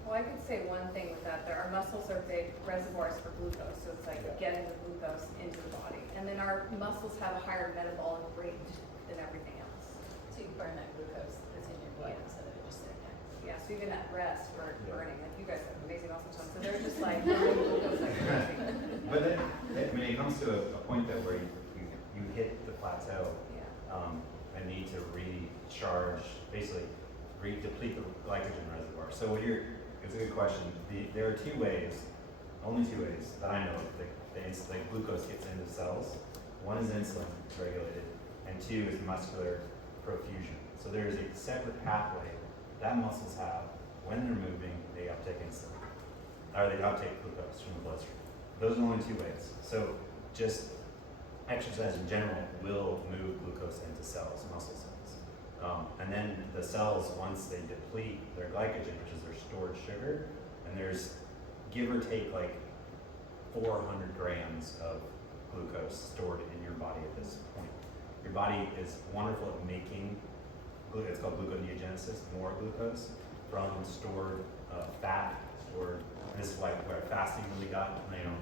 Well, I could say one thing with that. Our muscles are big reservoirs for glucose, so it's like getting the glucose into the body. And then our muscles have a higher metabolic rate than everything else. So you burn that glucose that's in your blood instead of it just sitting there. Yeah, so even at rest, we're burning. Like, you guys have amazing muscle tone, so they're just like burning glucose like crazy. But then, it comes to a point that where you hit the plateau, and need to recharge, basically deplete the glycogen reservoir. So it's a good question. There are 2 ways, only 2 ways that I know that glucose gets into cells. One is insulin regulated, and 2 is muscular profusion. So there's a separate pathway that muscles have when they're moving. They uptake insulin, or they uptake glucose from the bloodstream. Those are only 2 ways. So just exercise in general will move glucose into cells, muscle cells. And then the cells, once they deplete their glycogen, which is their stored sugar, and there's give or take like 400 grams of glucose stored in your body at this point. Your body is wonderful at making, it's called gluconeogenesis, more glucose from stored fat, stored, and this is like where fasting really got, you know,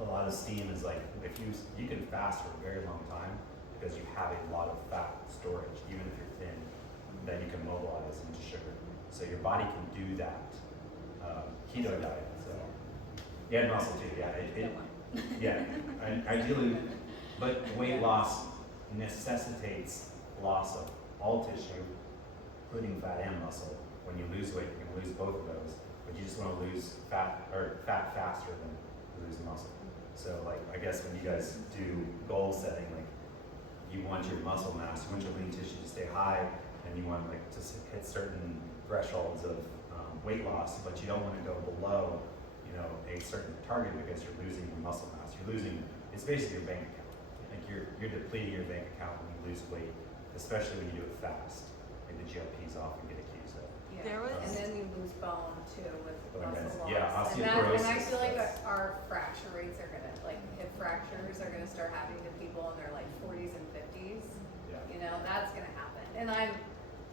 a lot of steam is like, if you can fast for a very long time because you have a lot of fat storage, even if you're thin, that you can mobilize into sugar. So your body can do that. Keto diet, so. You had muscle too, yeah. Ideally, but weight loss necessitates loss of all tissue, including fat and muscle. When you lose weight, you're gonna lose both of those, but you just wanna lose fat faster than lose muscle. So like, I guess when you guys do goal setting, like you want your muscle mass, you want your lean tissue to stay high, and you want like to hit certain thresholds of weight loss, but you don't want to go below, you know, a certain target because you're losing your muscle mass. You're losing, it's basically your bank account. Like you're depleting your bank account when you lose weight, especially when you do it fast. Like the GLPs often get accused of. Yeah. And then you lose bone too with Bone muscle loss. density. Yeah, And I osteoporosis, feel like that's- our fracture rates are gonna, like hip fractures are gonna start happening to people in their like 40s and 50s. Yeah. You know, that's gonna happen. And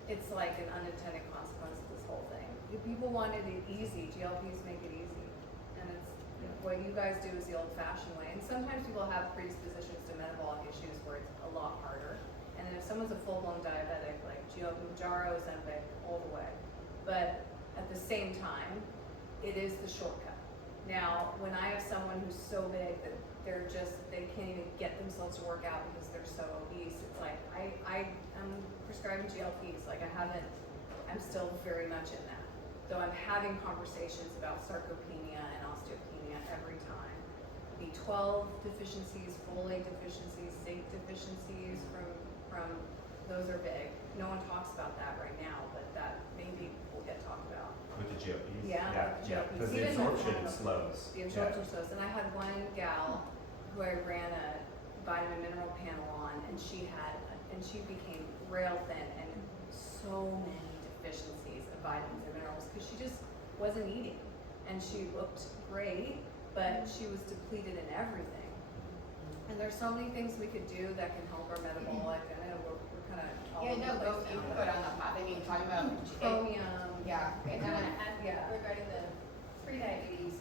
it's like an unintended consequence of this whole thing. If people wanted it easy, GLPs make it easy. And it's, what you guys do is the old fashioned way. And sometimes people have predispositions to metabolic issues where it's a lot harder. And then if someone's a full-blown diabetic, like Mounjaro, Ozempic, all the way. But at the same time, it is the shortcut. Now, when I have someone who's so big that they can't even get themselves to work out because they're so obese, it's like, I'm prescribing GLPs, like I'm still very much in that. Though I'm having conversations about sarcopenia and osteopenia every time. B12 deficiencies, folate deficiencies, zinc deficiencies from those are big. No one talks about that right now, but that maybe will get talked about. With the GLPs? Yeah, Because the Even absorption the- slows. The absorption slows. And I had one gal who I ran a vitamin mineral panel on, and she became rail thin and so many deficiencies of vitamins and minerals because she just wasn't eating. And she looked great, but she was depleted in everything. And there's so many things we could do that can help our metabolic. I know we're kind of all Yeah, over no, the go, place you now, can but go down that path. I mean, talking about chromium. Yeah. And I want to add Yeah. regarding the pre-diabetes,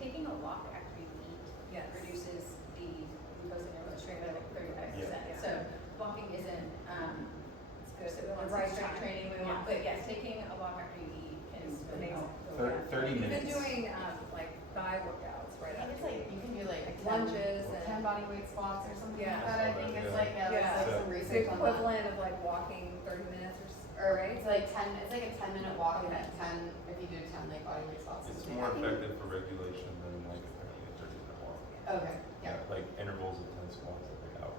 taking a walk after you eat Yes. reduces the glucose in your bloodstream by like 35%. Yeah. So walking isn't, It's good. so we want The right some strength time. training, we want, but yes, taking a walk after you eat can It's really amazing. help. 30 We've been minutes. doing like thigh workouts right I think it's after. like, you can do like Lunges 10 and- body weight squats or something Yeah. like that. I think it's like, Yeah. there's like some It's the research on that. equivalent of like walking 30 minutes Or right? it's like 10, it's like a 10-minute walk and Okay. then 10, if you do 10 like body weight squats. It's something. more I think- effective for regulation than like apparently a 30-minute walk. Okay, yeah, Like intervals of 10 squats every hour.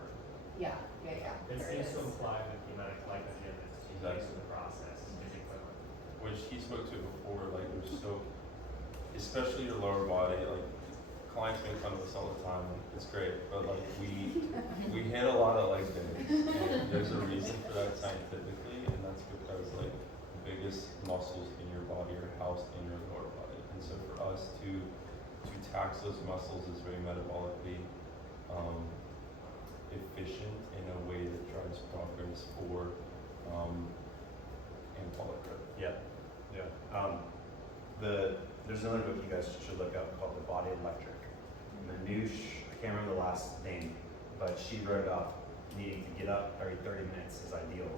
yeah. It There seems to is. imply that the amount of glycogen that's used in the process is equivalent. Which he spoke to before, like there's so, especially your lower body, like clients make fun of us all the time, and it's great, but like we hit a lot of leg days, and there's a reason for that scientifically, and that's because like the biggest muscles in your body are housed in your lower body, and so for us to tax those muscles is very metabolically efficient in a way that drives progress for anabolic growth. Yeah. There's another book you guys should look up called The Body Electric. Manoush, I can't remember the last name, but she wrote up needing to get up every 30 minutes is ideal.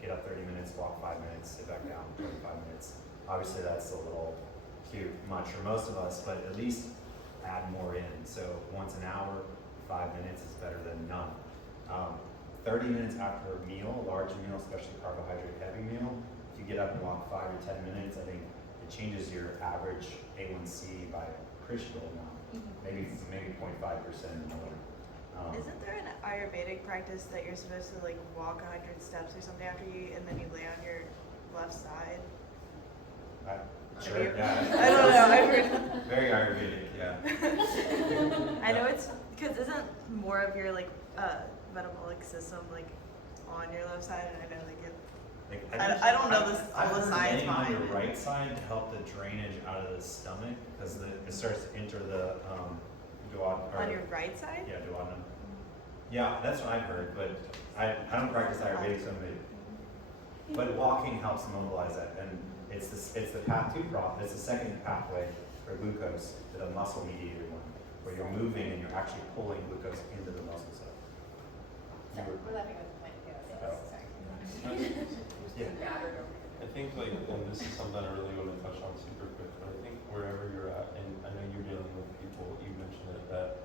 Get up 30 minutes, walk 5 minutes, sit back down 25 minutes. Obviously that's a little too much for most of us, but at least add more in. So once an hour, 5 minutes is better than none. 30 minutes after a meal, a large meal, especially carbohydrate heavy meal, if you get up and walk 5 or 10 minutes, I think it changes your average A1C by a appreciable amount, maybe 0.5% more. Isn't there an Ayurvedic practice that you're supposed to like walk 100 steps or something after you eat and then you lay on your left side? Sure, yeah. I don't know, I've heard. Very Ayurvedic, yeah. I know it's, because isn't more of your like metabolic system like on your left side, and I know like Like, I don't know this, I've all the heard science laying on behind your it. right side to help the drainage out of the stomach, because it starts to enter the, On your right side? Yeah, duodenum. Yeah, that's what I've heard, but I don't practice Ayurvedic, so maybe. But walking helps mobilize that, and it's the path to profit. It's the second pathway for glucose, the muscle mediated one, where you're moving and you're actually pulling glucose into the muscle cell. Sorry, we're laughing at the point. Yeah, Oh. sorry. Yeah. I think like, and this is something I really want to touch on super quick, but I think wherever you're at, and I know you're dealing with people, you mentioned it, that,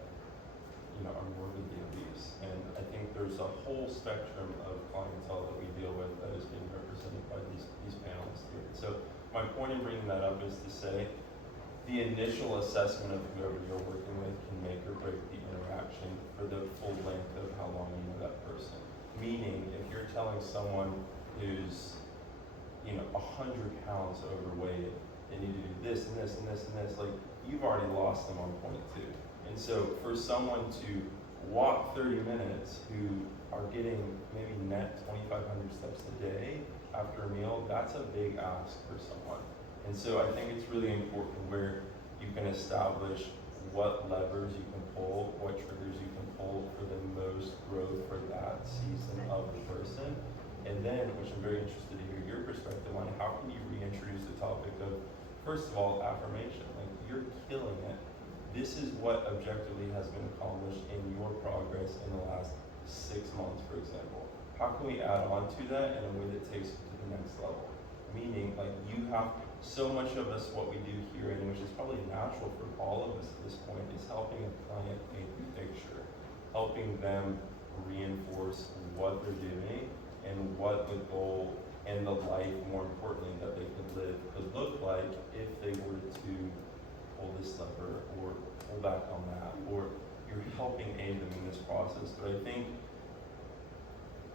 are morbidly obese. And I think there's a whole spectrum of clientele that we deal with that is being represented by these panelists here. So my point in bringing that up is to say, the initial assessment of whoever you're working with can make or break the interaction for the full length of how long you know that person. Meaning, if you're telling someone who's 100 pounds overweight, they need to do this and this and this and this, like, you've already lost them on point 2. And so for someone to walk 30 minutes who are getting maybe net 2,500 steps a day after a meal, that's a big ask for someone. And so I think it's really important where you can establish what levers you can pull, what triggers you can pull for the most growth for that season of the person. And then, which I'm very interested to hear your perspective on, how can you reintroduce the topic of, first of all, affirmation. Like, you're killing it. This is what objectively has been accomplished in your progress in the last 6 months, for example. How can we add on to that in a way that takes it to the next level? Meaning, like, you have so much of us, what we do here, and which is probably natural for all of us at this point, is helping a client paint the picture, helping them reinforce what they're doing and what the goal and the life, more importantly, that they could live could look like if they were to pull this lever or pull back on that, or you're helping aid them in this process. But I think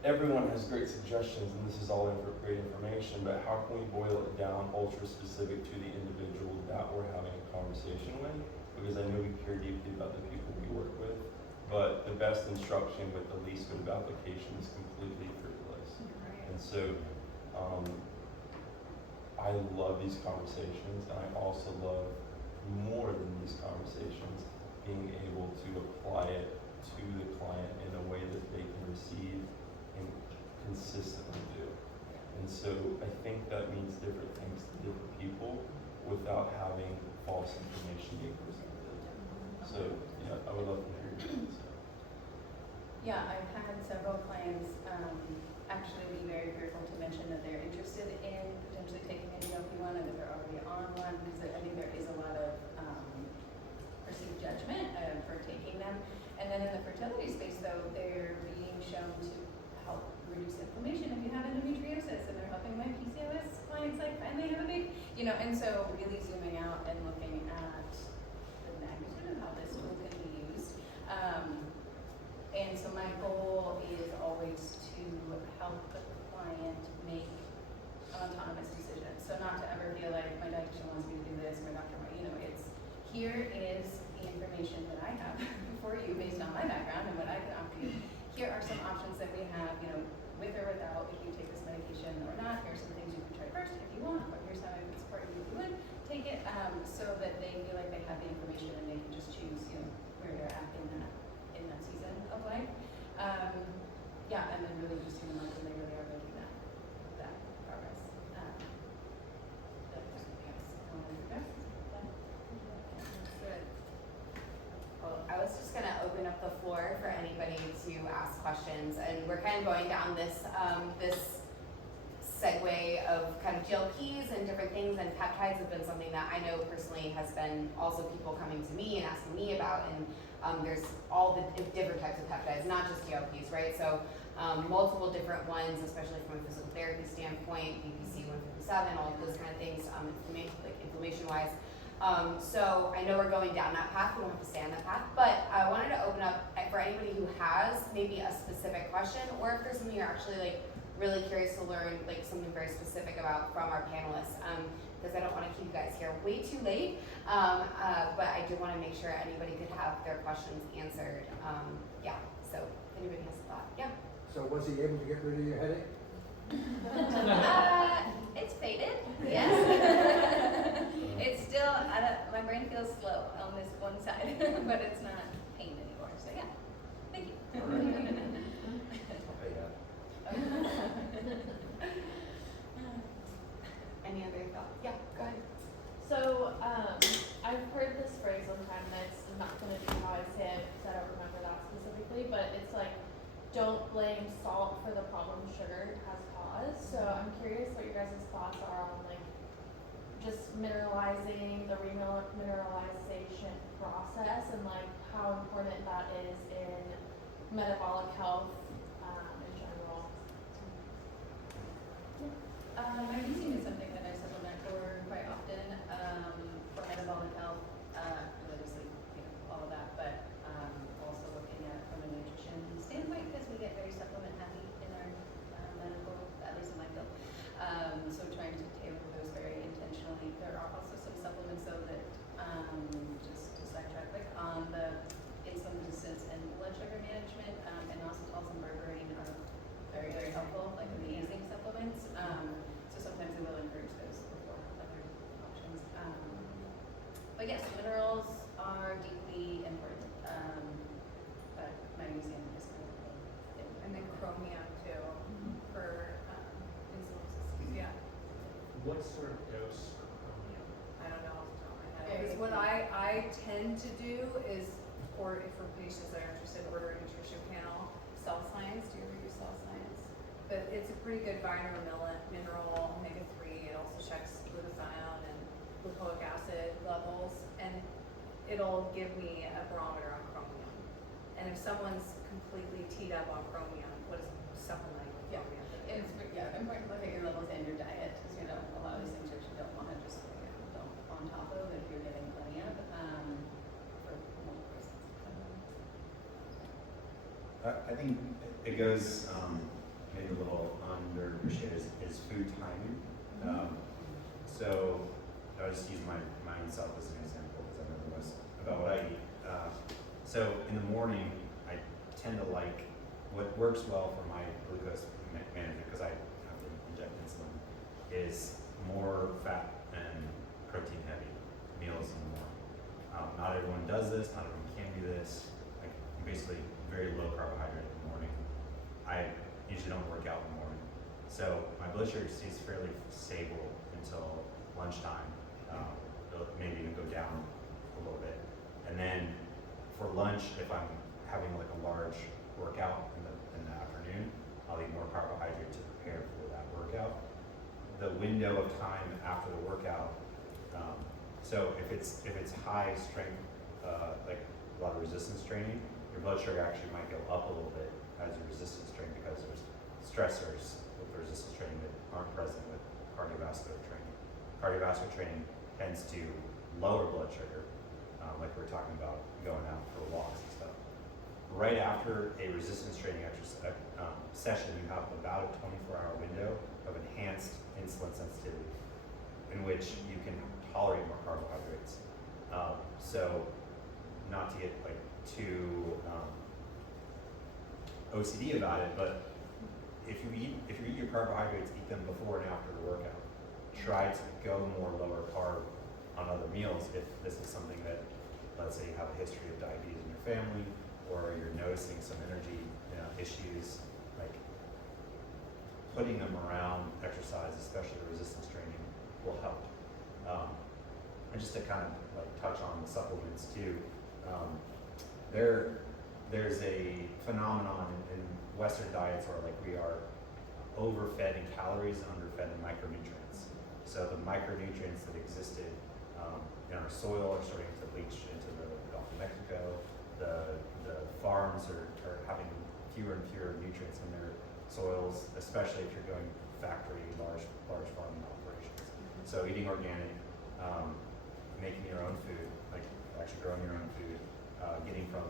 everyone has great suggestions, and this is all great information, but how can we boil it down ultra specific to the individual that we're having a conversation with? Because I know we care deeply about the people we work with, but the best instruction with the least bit of application is completely fruitless. And so I love these conversations, and I also love, more than these conversations, being able to apply it to the client in a way that they can receive and consistently do. And so I think that means different things to different people without having false information being presented. So yeah, I would love to hear your thoughts. Yeah, I've had several clients actually be very fearful to mention that they're interested in potentially taking a GLP-1 and that they're already on one, because I think there is a lot of perceived judgment for taking them. And then in the fertility space, though, they're being shown to help reduce inflammation if you have endometriosis, and they're helping my PCOS clients like finally have a baby, and so really zooming out and looking at the magnitude of how this tool can be used. And so my goal is always to help the client make an autonomous decision. So not to ever feel like my dietitian wants me to do this, my doctor, it's here is the information that I have for you based on my background and what I can offer you. Here are some options that we have, with or without, if you take this medication or not. Here's some things you can try first if you want, or here's how I would support you if you would take it, so that they feel like they have the information and they can just choose, where they're at in that season of life. And then really just when they really are making that progress. That's something else I wanted to address. Good. Well, I was just gonna open up the floor for anybody to ask questions, and we're kind of going down this segue of kind of GLPs and different things, and peptides have been something that I know personally has been also people coming to me and asking me about, and there's all the different types of peptides, not just GLPs, right? So multiple different ones, especially from a physical therapy standpoint, BPC 157, all of those kind of things, inflammation-wise. So I know we're going down that path, we don't have to stay on that path, but I wanted to open up for anybody who has maybe a specific question, or if there's something you're actually really curious to learn, something very specific about from our panelists, because I don't want to keep you guys here way too late, but I do want to make sure anybody could have their questions answered. So if anybody has a thought, yeah. So was he able to get rid of your headache? It's faded, yes. It's still, my brain feels slow on this one side, but it's not pain anymore, so yeah. Thank you. All right. I'll pay that. Any other thoughts? Yeah, go ahead. So, I've heard this phrase one time, and it's not gonna be how I say it, because I don't remember that specifically, but it's like, don't blame salt for the problem sugar has caused. So I'm curious what your guys' thoughts are on like, just mineralizing, the remineralization process, and like, how important that is in metabolic health, in general. Magnesium is something that I supplement for quite often, for metabolic health, religiously, all of that, but, also looking at from a nutrition standpoint, because we get very supplement heavy in our, medical, at least in my field. So trying to tailor those very intentionally. There are also some supplements though that, just to sidetrack quick, on the insulin resistance and blood sugar management, and inositol and berberine are very, very helpful, like amazing supplements. So sometimes we will encourage those before other options. But yes, minerals are deeply important. But magnesium is kind of the thing. And then chromium too, for insulin resistance, yeah. What sort of dose for chromium? I don't know off the top of my head. Because what I tend to do is, for patients that are interested, order a nutrition panel, Cell Science. Do you ever use Cell Science? But it's a pretty good vitamin mineral, omega-3. It also checks glutathione and glucose acid levels, and it'll give me a barometer on chromium. And if someone's completely teed up on chromium, what is supplementing with chromium? It's important to look at your levels and your diet, because a lot of these things you don't want to just dump on top of if you're getting plenty of, for multiple reasons. I think it goes maybe a little underappreciated is food timing. So I'll just use my own self as an example because I know the most about what I eat. So in the morning, I tend to like what works well for my glucose management because I have to inject insulin is more fat and protein heavy meals in the morning. Not everyone does this. Not everyone can do this. Like basically very low carbohydrate in the morning. I usually don't work out in the morning. So my blood sugar stays fairly stable until lunchtime. It'll maybe even go down a little bit. And then for lunch, if I'm having like a large workout in the afternoon, I'll eat more carbohydrate to prepare for that workout. The window of time after the workout, so if it's high strength, like a lot of resistance training, your blood sugar actually might go up a little bit as your resistance training because there's stressors with the resistance training that aren't present with cardiovascular training. Cardiovascular training tends to lower blood sugar, like we were talking about going out for walks and stuff. Right after a resistance training exercise session, you have about a 24-hour window of enhanced insulin sensitivity in which you can tolerate more carbohydrates. So not to get like too OCD about it, but if you eat your carbohydrates, eat them before and after the workout. Try to go more lower carb on other meals if this is something that, let's say you have a history of diabetes in your family, or you're noticing some energy issues, like putting them around exercise, especially resistance training, will help. And just to kind of like touch on the supplements too, there's a phenomenon in Western diets where like we are overfed in calories and underfed in micronutrients. So the micronutrients that existed in our soil are starting to leach into the Gulf of Mexico. The farms are having fewer and fewer nutrients in their soils, especially if you're going factory, large farming operations. So eating organic, making your own food, like actually growing your own food, getting from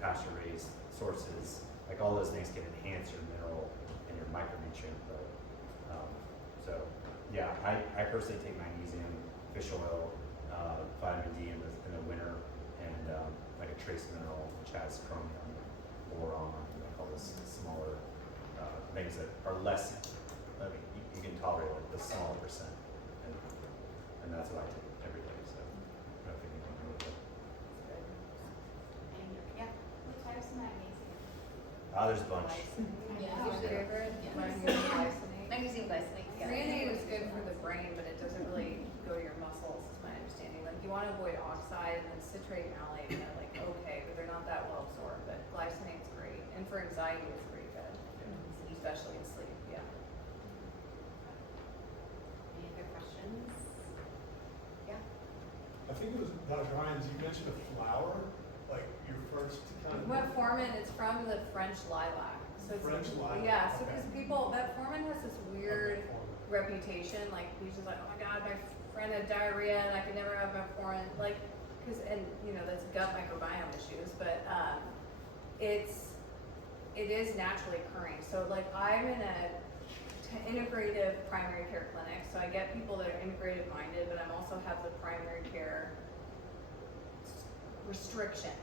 pasture-raised sources, like all those things can enhance your mineral and your micronutrient load. So yeah, I personally take magnesium, fish oil, vitamin D in the winter, and like a trace mineral which has chromium, boron, like all those smaller things that are less I mean, you can tolerate like the small percent, and that's what I take every day. So I don't think you can go with it. And, yeah. What types of magnesium? There's a bunch. Yeah. Who's your favorite? Yeah. Magnesium glycinate. Magnesium glycinate. Yeah. Threonate is good for the brain, but it doesn't really go to your muscles, is my understanding. Like, you want to avoid oxide, and then citrate and malate, and they're like, okay, but they're not that well absorbed. But glycinate's great. And for anxiety, it's pretty good, especially in sleep, yeah. Any other questions? Yeah. I think it was Dr. Hines, you mentioned a flower, like your first kind of. Metformin, it's from the French lilac. So it's, French lilac, yeah, so okay. because people, metformin has this weird Okay. reputation, like, we just like, oh my god, my friend had diarrhea and I could never have metformin, like, cause, and, you know, that's gut microbiome issues, but, it is naturally occurring. So like, I'm in a integrative primary care clinic, so I get people that are integrative minded, but I also have the primary care restrictions.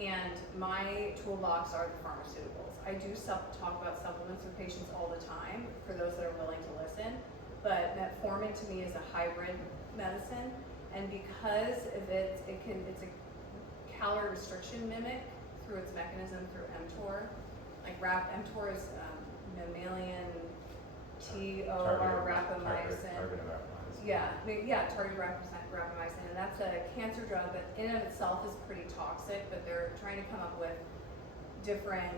And my toolbox are the pharmaceuticals. I do talk about supplements with patients all the time for those that are willing to listen, but metformin to me is a hybrid medicine, and because of it's a calorie restriction mimic through its mechanism through mTOR. Like mTOR is mammalian TOR rapamycin. Targeted rapamycin. Yeah, targeted rapamycin, and that's a cancer drug that in and of itself is pretty toxic, but they're trying to come up with different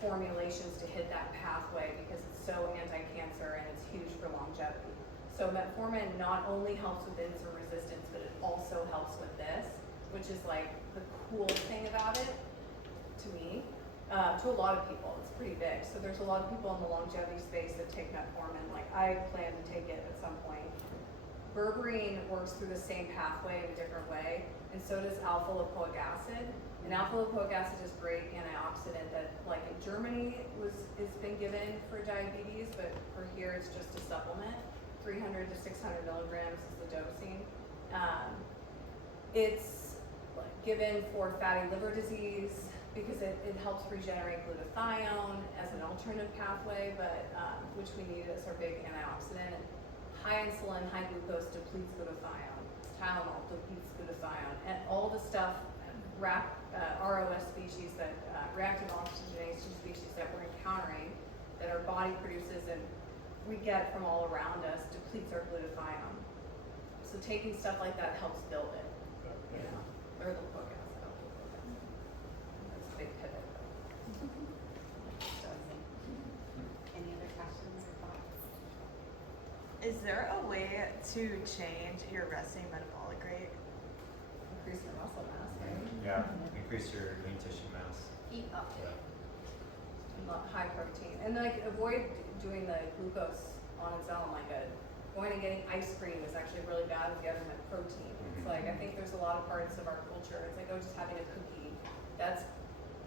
formulations to hit that pathway because it's so anti-cancer and it's huge for longevity. So metformin not only helps with insulin resistance, but it also helps with this, which is like the cool thing about it to me. To a lot of people, it's pretty big. So there's a lot of people in the longevity space that take metformin. Like I plan to take it at some point. Berberine works through the same pathway in a different way, and so does alpha lipoic acid. And alpha lipoic acid is great antioxidant that, like in Germany, it's been given for diabetes, but for here it's just a supplement. 300 to 600 milligrams is the dosing. It's given for fatty liver disease because it helps regenerate glutathione as an alternative pathway, but which we need as our big antioxidant. And high insulin, high glucose depletes glutathione. Tylenol depletes glutathione, and all the stuff, ROS species, that reactive oxygenase species that we're encountering, that our body produces and we get from all around us, depletes our glutathione. So taking stuff like that helps build it, you know, or the lipoic acid helps with lipoic acid. That's a big pivot. Any other questions or thoughts? Is there a way to change your resting metabolic rate? Increase your muscle mass, right? Yeah, increase your lean tissue mass. Eat up. Yeah. High protein, and like avoid doing the glucose on its own. Like going and getting ice cream is actually really bad if you have enough protein. It's like, I think there's a lot of parts of our culture. It's like, oh, just having a cookie, that's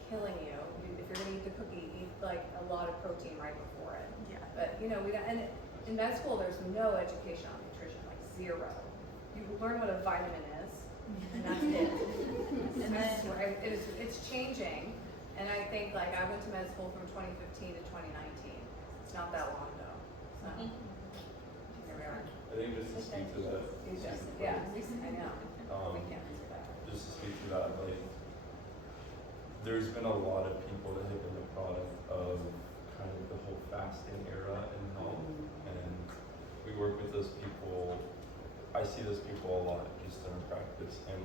killing you. If you're gonna eat the cookie, eat like a lot of protein right before it. Yeah. But you know, we don't. And in med school, there's no education on nutrition, like zero. You learn what a vitamin is, and that's it. And then it's changing. And I think, like, I went to med school from 2015 to 2019. It's not that long ago. So, here we are. I think just to speak to that. Yeah, I know. We can't answer that. Just to speak to that, like, there's been a lot of people that have been a product of kind of the whole fasting era in health, and we work with those people. I see those people a lot just in our practice, and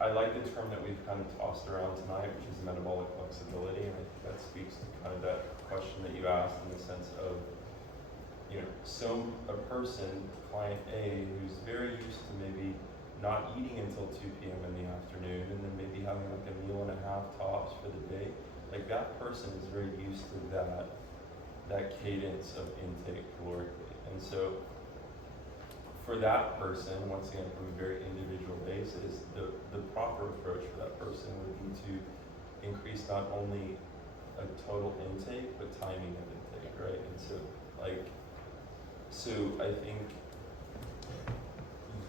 I like the term that we've kind of tossed around tonight, which is metabolic flexibility, and I think that speaks to kind of that question that you asked in the sense of, you know, so a person, client A, who's very used to maybe not eating until 2 p.m. in the afternoon, and then maybe having like a meal and a half tops for the day, like that person is very used to that cadence of intake calorically. And so for that person, once again, from a very individual basis, the proper approach for that person would be to increase not only a total intake, but timing of intake, right? And so I think,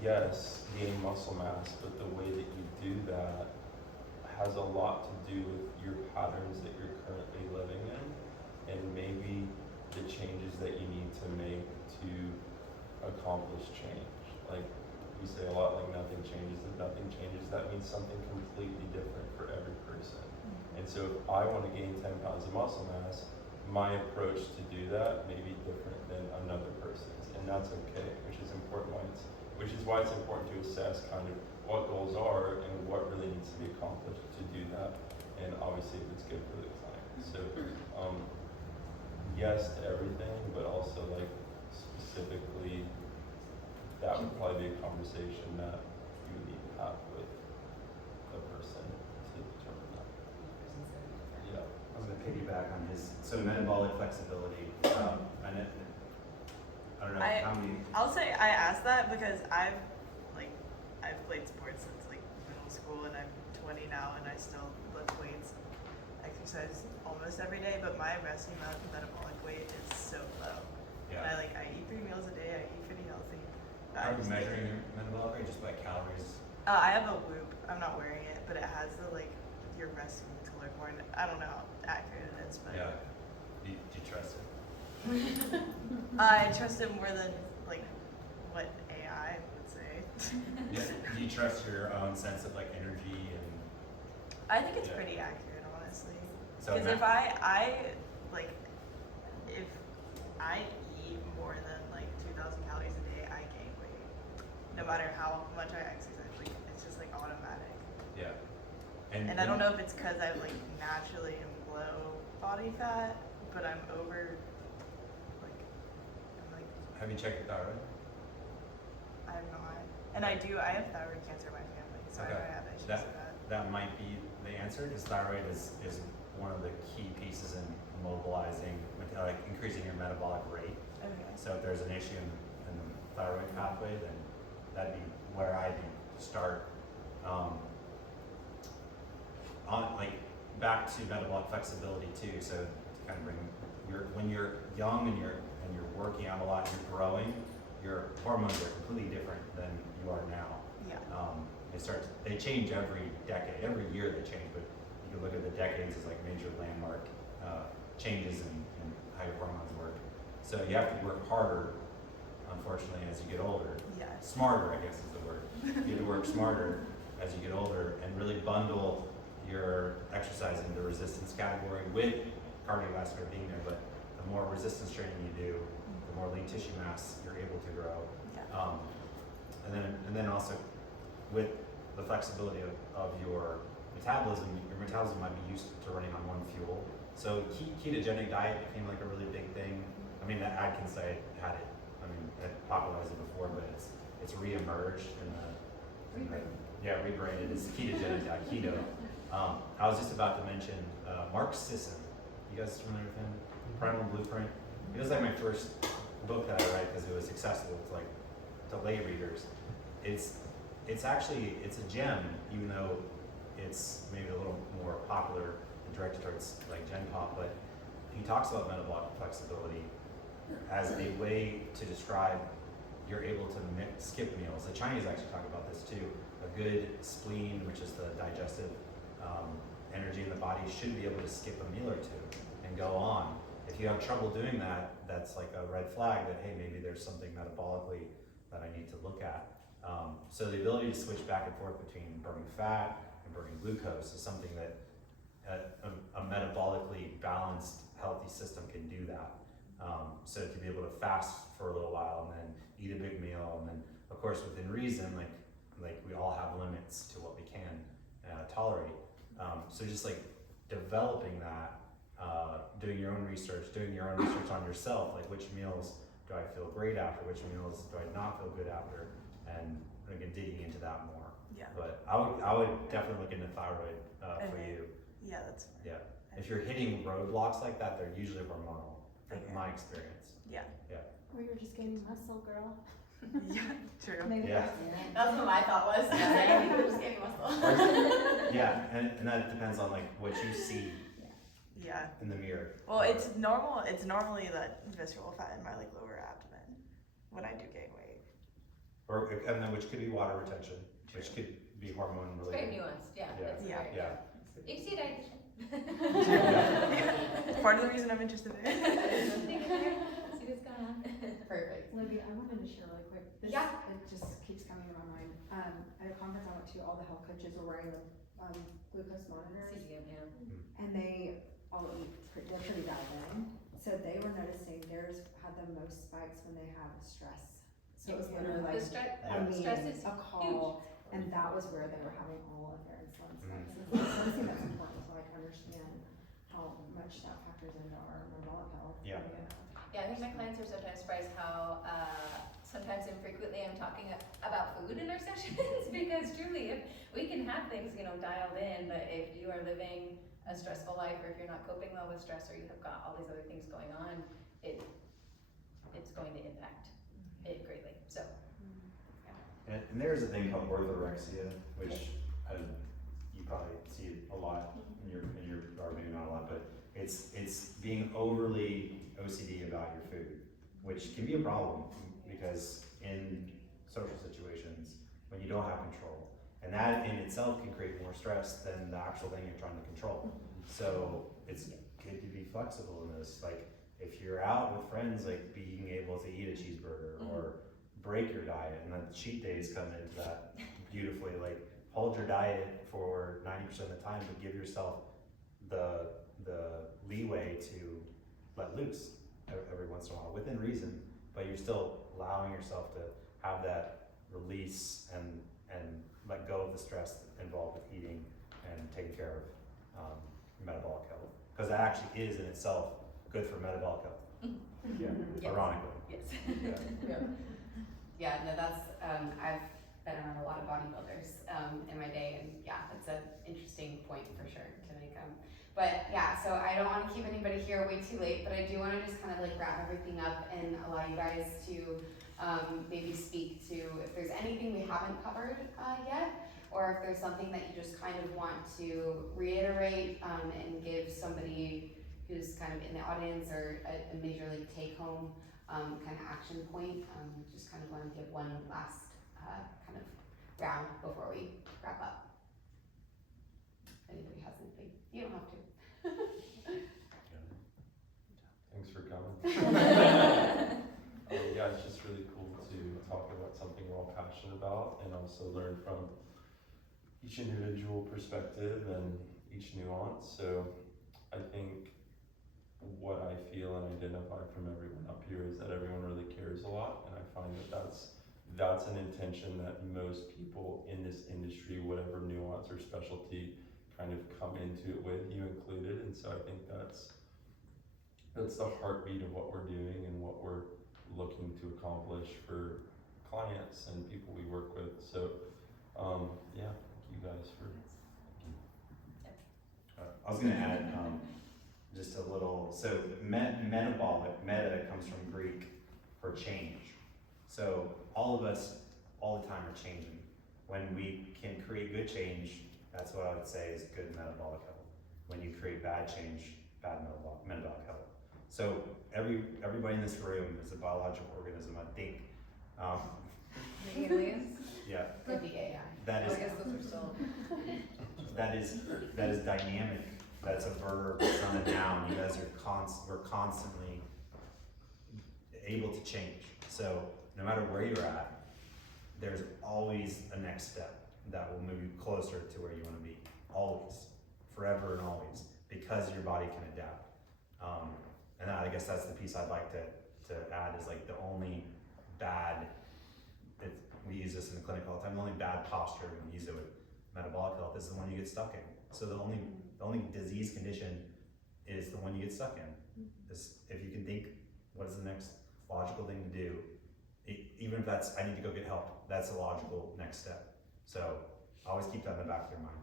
yes, gain muscle mass, but the way that you do that has a lot to do with your patterns that you're currently living in, and maybe the that you need to make to accomplish change. Like we say a lot, like nothing changes. If nothing changes, that means something completely different for every person. And so if I want to gain 10 pounds of muscle mass, my approach to do that may be different than another person's, and that's okay, which is why it's important to assess kind of what goals are and what really needs to be accomplished to do that, and obviously if it's good for the client. So yes to everything, but also like specifically, that would probably be a conversation that you would need to have with the person to determine that. Yeah. I was gonna piggyback on his, so metabolic flexibility, I don't know how many. I'll say I asked that because I've played sports since like middle school and I'm 20 now and I still lift weights, exercise almost every day, but my resting metabolic weight is so low. Yeah. And I eat 3 meals a day, I eat pretty healthy. Are you measuring your metabolic rate just by calories? I have a Whoop, I'm not wearing it, but it has the like your resting caloric point. I don't know how accurate it is, but Yeah. Do you trust it? I trust it more than like what AI would say. Yeah. Do you trust your own sense of like energy and? I think it's Yeah. pretty accurate, honestly. So Because if I if I eat more than like 2,000 calories a day, I gain weight. No matter how much I exercise, like it's just like automatic. Yeah. And I don't know if it's because I like naturally am low body fat, but I'm over. Have you checked your thyroid? I'm not. And I have thyroid cancer in my family, so I have issues with that. That might be the answer, because thyroid is one of the key pieces in mobilizing, like increasing your metabolic rate. Okay. So if there's an issue in the thyroid pathway, then that'd be where I'd start. On like back to metabolic flexibility too. So to kind of bring when you're young and you're working out a lot, you're growing, your hormones are completely different than you are now. Yeah. They change every decade, every year they change, but you can look at the decades as like major landmark changes in how your hormones work. So you have to work harder, unfortunately, as you get older. Yeah. Smarter, I guess is the word. You have to work smarter as you get older and really bundle your exercise into the resistance category with cardiovascular being there, but the more resistance training you do, the more lean tissue mass you're able to grow. Yeah. And then also with the flexibility of your metabolism might be used to running on one fuel. So ketogenic diet became like a really big thing. I mean, Atkins had it. I mean, it popularized it before, but it's reemerged rebranded as ketogenic diet, keto. I was just about to mention Mark Sisson. You guys familiar with him? Primal Blueprint. He was like my first book that I read because it was accessible to lay readers. It's actually a gem, even though it's maybe a little more popular and directed towards like Gen Pop. But he talks about metabolic flexibility as a way to describe you're able to skip meals. The Chinese actually talk about this too. A good spleen, which is the digestive energy in the body, should be able to skip a meal or two and go on. If you have trouble doing that, that's like a red flag that, hey, maybe there's something metabolically that I need to look at. So the ability to switch back and forth between burning fat and burning glucose is something that a metabolically balanced, healthy system can do that. So to be able to fast for a little while and then eat a big meal, and then of course within reason, like we all have limits to what we can tolerate. So just like developing that, doing your own research on yourself, like which meals do I feel great after, which meals do I not feel good after, and again digging into that more. Yeah. But I would definitely look into thyroid for you. Yeah, that's fine. Yeah. If you're hitting roadblocks like that, they're usually hormonal, from my experience. Yeah. Yeah. Or you're just getting muscle, girl. Yeah, true. Maybe Yeah. That's what my thought was. I think we're just getting muscle. Yeah, and that depends on like what you see Yeah. in the mirror. Well, it's normal. It's normally that visceral fat in my like lower abdomen when I do gain weight. And then which could be water retention, which could be hormone It's very related. nuanced, yeah. Yeah. It's Yeah. very- Yeah. You can see a dietitian. It's part of the reason I'm interested in it. See this going on. Perfect. Libby, I wanted to share really quick. This, Yeah. It just keeps coming to my mind. At a conference I went to, all the health coaches were wearing the glucose monitors, CGM, yeah. and they all eat. They're pretty dialed in. So they were noticing theirs had the most spikes when they have stress. So it was literally like The stress, a meeting, stress is a call, and that was where they were having all of their insulin spikes. So I think that's important to like understand how much that factors into our metabolic health. Yeah. Yeah, I think my clients are sometimes surprised how sometimes infrequently I'm talking about food in our sessions because truly, if we can have things, dialed in, but if you are living a stressful life or if you're not coping well with stress or you have got all these other things going on, it's going to impact it greatly. So, And there's a thing called orthorexia, which you probably see it a lot in your, or maybe not a lot, but it's being overly OCD about your food, which can be a problem because in social situations, when you don't have control, and that in itself can create more stress than the actual thing you're trying to control. So it's good to be flexible in this. Like if you're out with friends, like being able to eat a cheeseburger or break your diet, and then cheat days come into that beautifully. Like hold your diet for 90% of the time, but give yourself the leeway to let loose every once in a while within reason, but you're still allowing yourself to have that release and let go of the stress involved with eating and taking care of metabolic health, because that actually is in itself good for metabolic health. Yeah, Yes. ironically. yes. Yeah. Yeah, no, that's, I've been around a lot of bodybuilders in my day, and yeah, it's an interesting point for sure to make. But yeah, so I don't want to keep anybody here way too late, but I do want to just kind of like wrap everything up and allow you guys to maybe speak to if there's anything we haven't covered yet, or if there's something that you just kind of want to reiterate and give somebody who's kind of in the audience or a major like take home kind of action point. Just kind of want to give one last kind of round before we wrap up. If anybody has anything, you don't have to. Thanks for coming. Yeah, it's just really cool to talk about something we're all passionate about and also learn from each individual perspective and each nuance. So I think what I feel and identify from everyone up here is that everyone really cares a lot, and I find that that's an intention that most people in this industry, whatever nuance or specialty, kind of come into it with, you included. And so I think that's the heartbeat of what we're doing and what we're looking to accomplish for clients and people we work with. So yeah, thank you guys for I was going to add just a little, so metabolic, meta comes from Greek for change. So all of us, all the time, are changing. When we can create good change, that's what I would say is good metabolic health. When you create bad change, bad metabolic health. So everybody in this room is a biological organism, I think. The aliens? Yeah. Could be AI. That I is, guess those are still. that is dynamic. That's a verb, it's not a noun. You guys are we're constantly able to change. So no matter where you're at, there's always a next step that will move you closer to where you want to be. Always, forever and always, because your body can adapt. And I guess that's the piece I'd like to add is like the only bad, we use this in the clinic all the time, the only bad posture when we use it with metabolic health is the one you get stuck in. So the only disease condition is the one you get stuck in. If you can think, what is the next logical thing to do? Even if that's, I need to go get help, that's a logical next step. So always keep that in the back of your mind.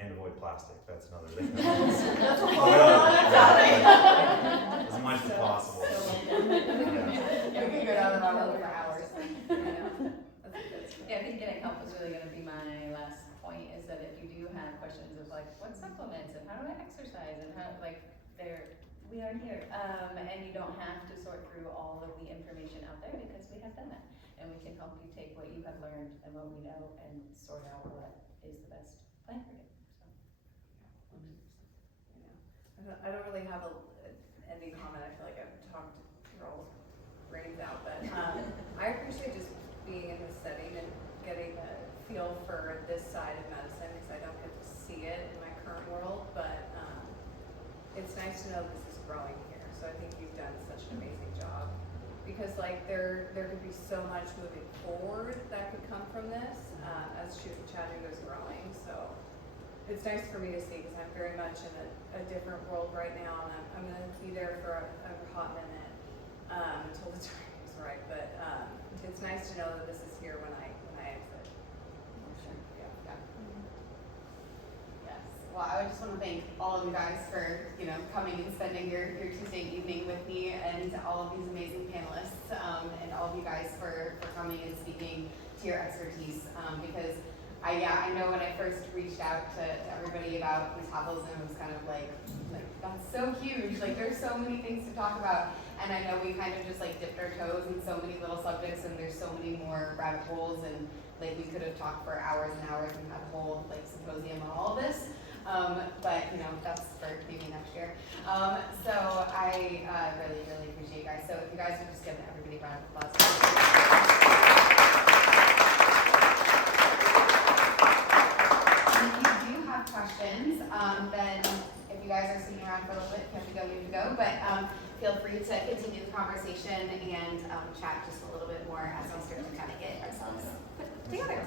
And avoid plastic, that's another thing. That's a whole other topic. As much as possible. We could go down the rabbit hole for hours. Yeah, I think getting help is really going to be my last point, is that if you do have questions of like, what supplements and how do I exercise and how, like, we are here. And you don't have to sort through all of the information out there because we have done that. And we can help you take what you have learned and what we know and sort out what is the best plan for you. I don't really have an ending comment. I feel like I've talked for nice to know this is growing here. So I think you've done such an amazing job. Because like there could be so much moving forward that could come from this as Chattanooga is growing. So it's nice for me to see because I'm very much in a different world right now, and I'm going to be there for a hot minute until the time is right. But it's nice to know that this is here when I exit. Yeah. Yes. Well, I just want to thank all of you guys for, coming and spending your Tuesday evening with me, and all of these amazing panelists, and all of you guys for coming and speaking to your expertise, because I know when I first reached out to everybody about metabolism, it was kind of like that's so huge, like there's so many things to talk about, and I know we kind of just like dipped our toes in so many little subjects, and there's so many more rabbit holes, and like we could have talked for hours and hours and had a whole like symposium on all of this, but that's for maybe next year. So I really, really appreciate you guys. So if you guys would just give everybody a round of applause. Questions, then if you guys are sitting around for a little bit, you have to go, but feel free to continue the conversation and chat just a little bit more as we start to kind of get ourselves put together.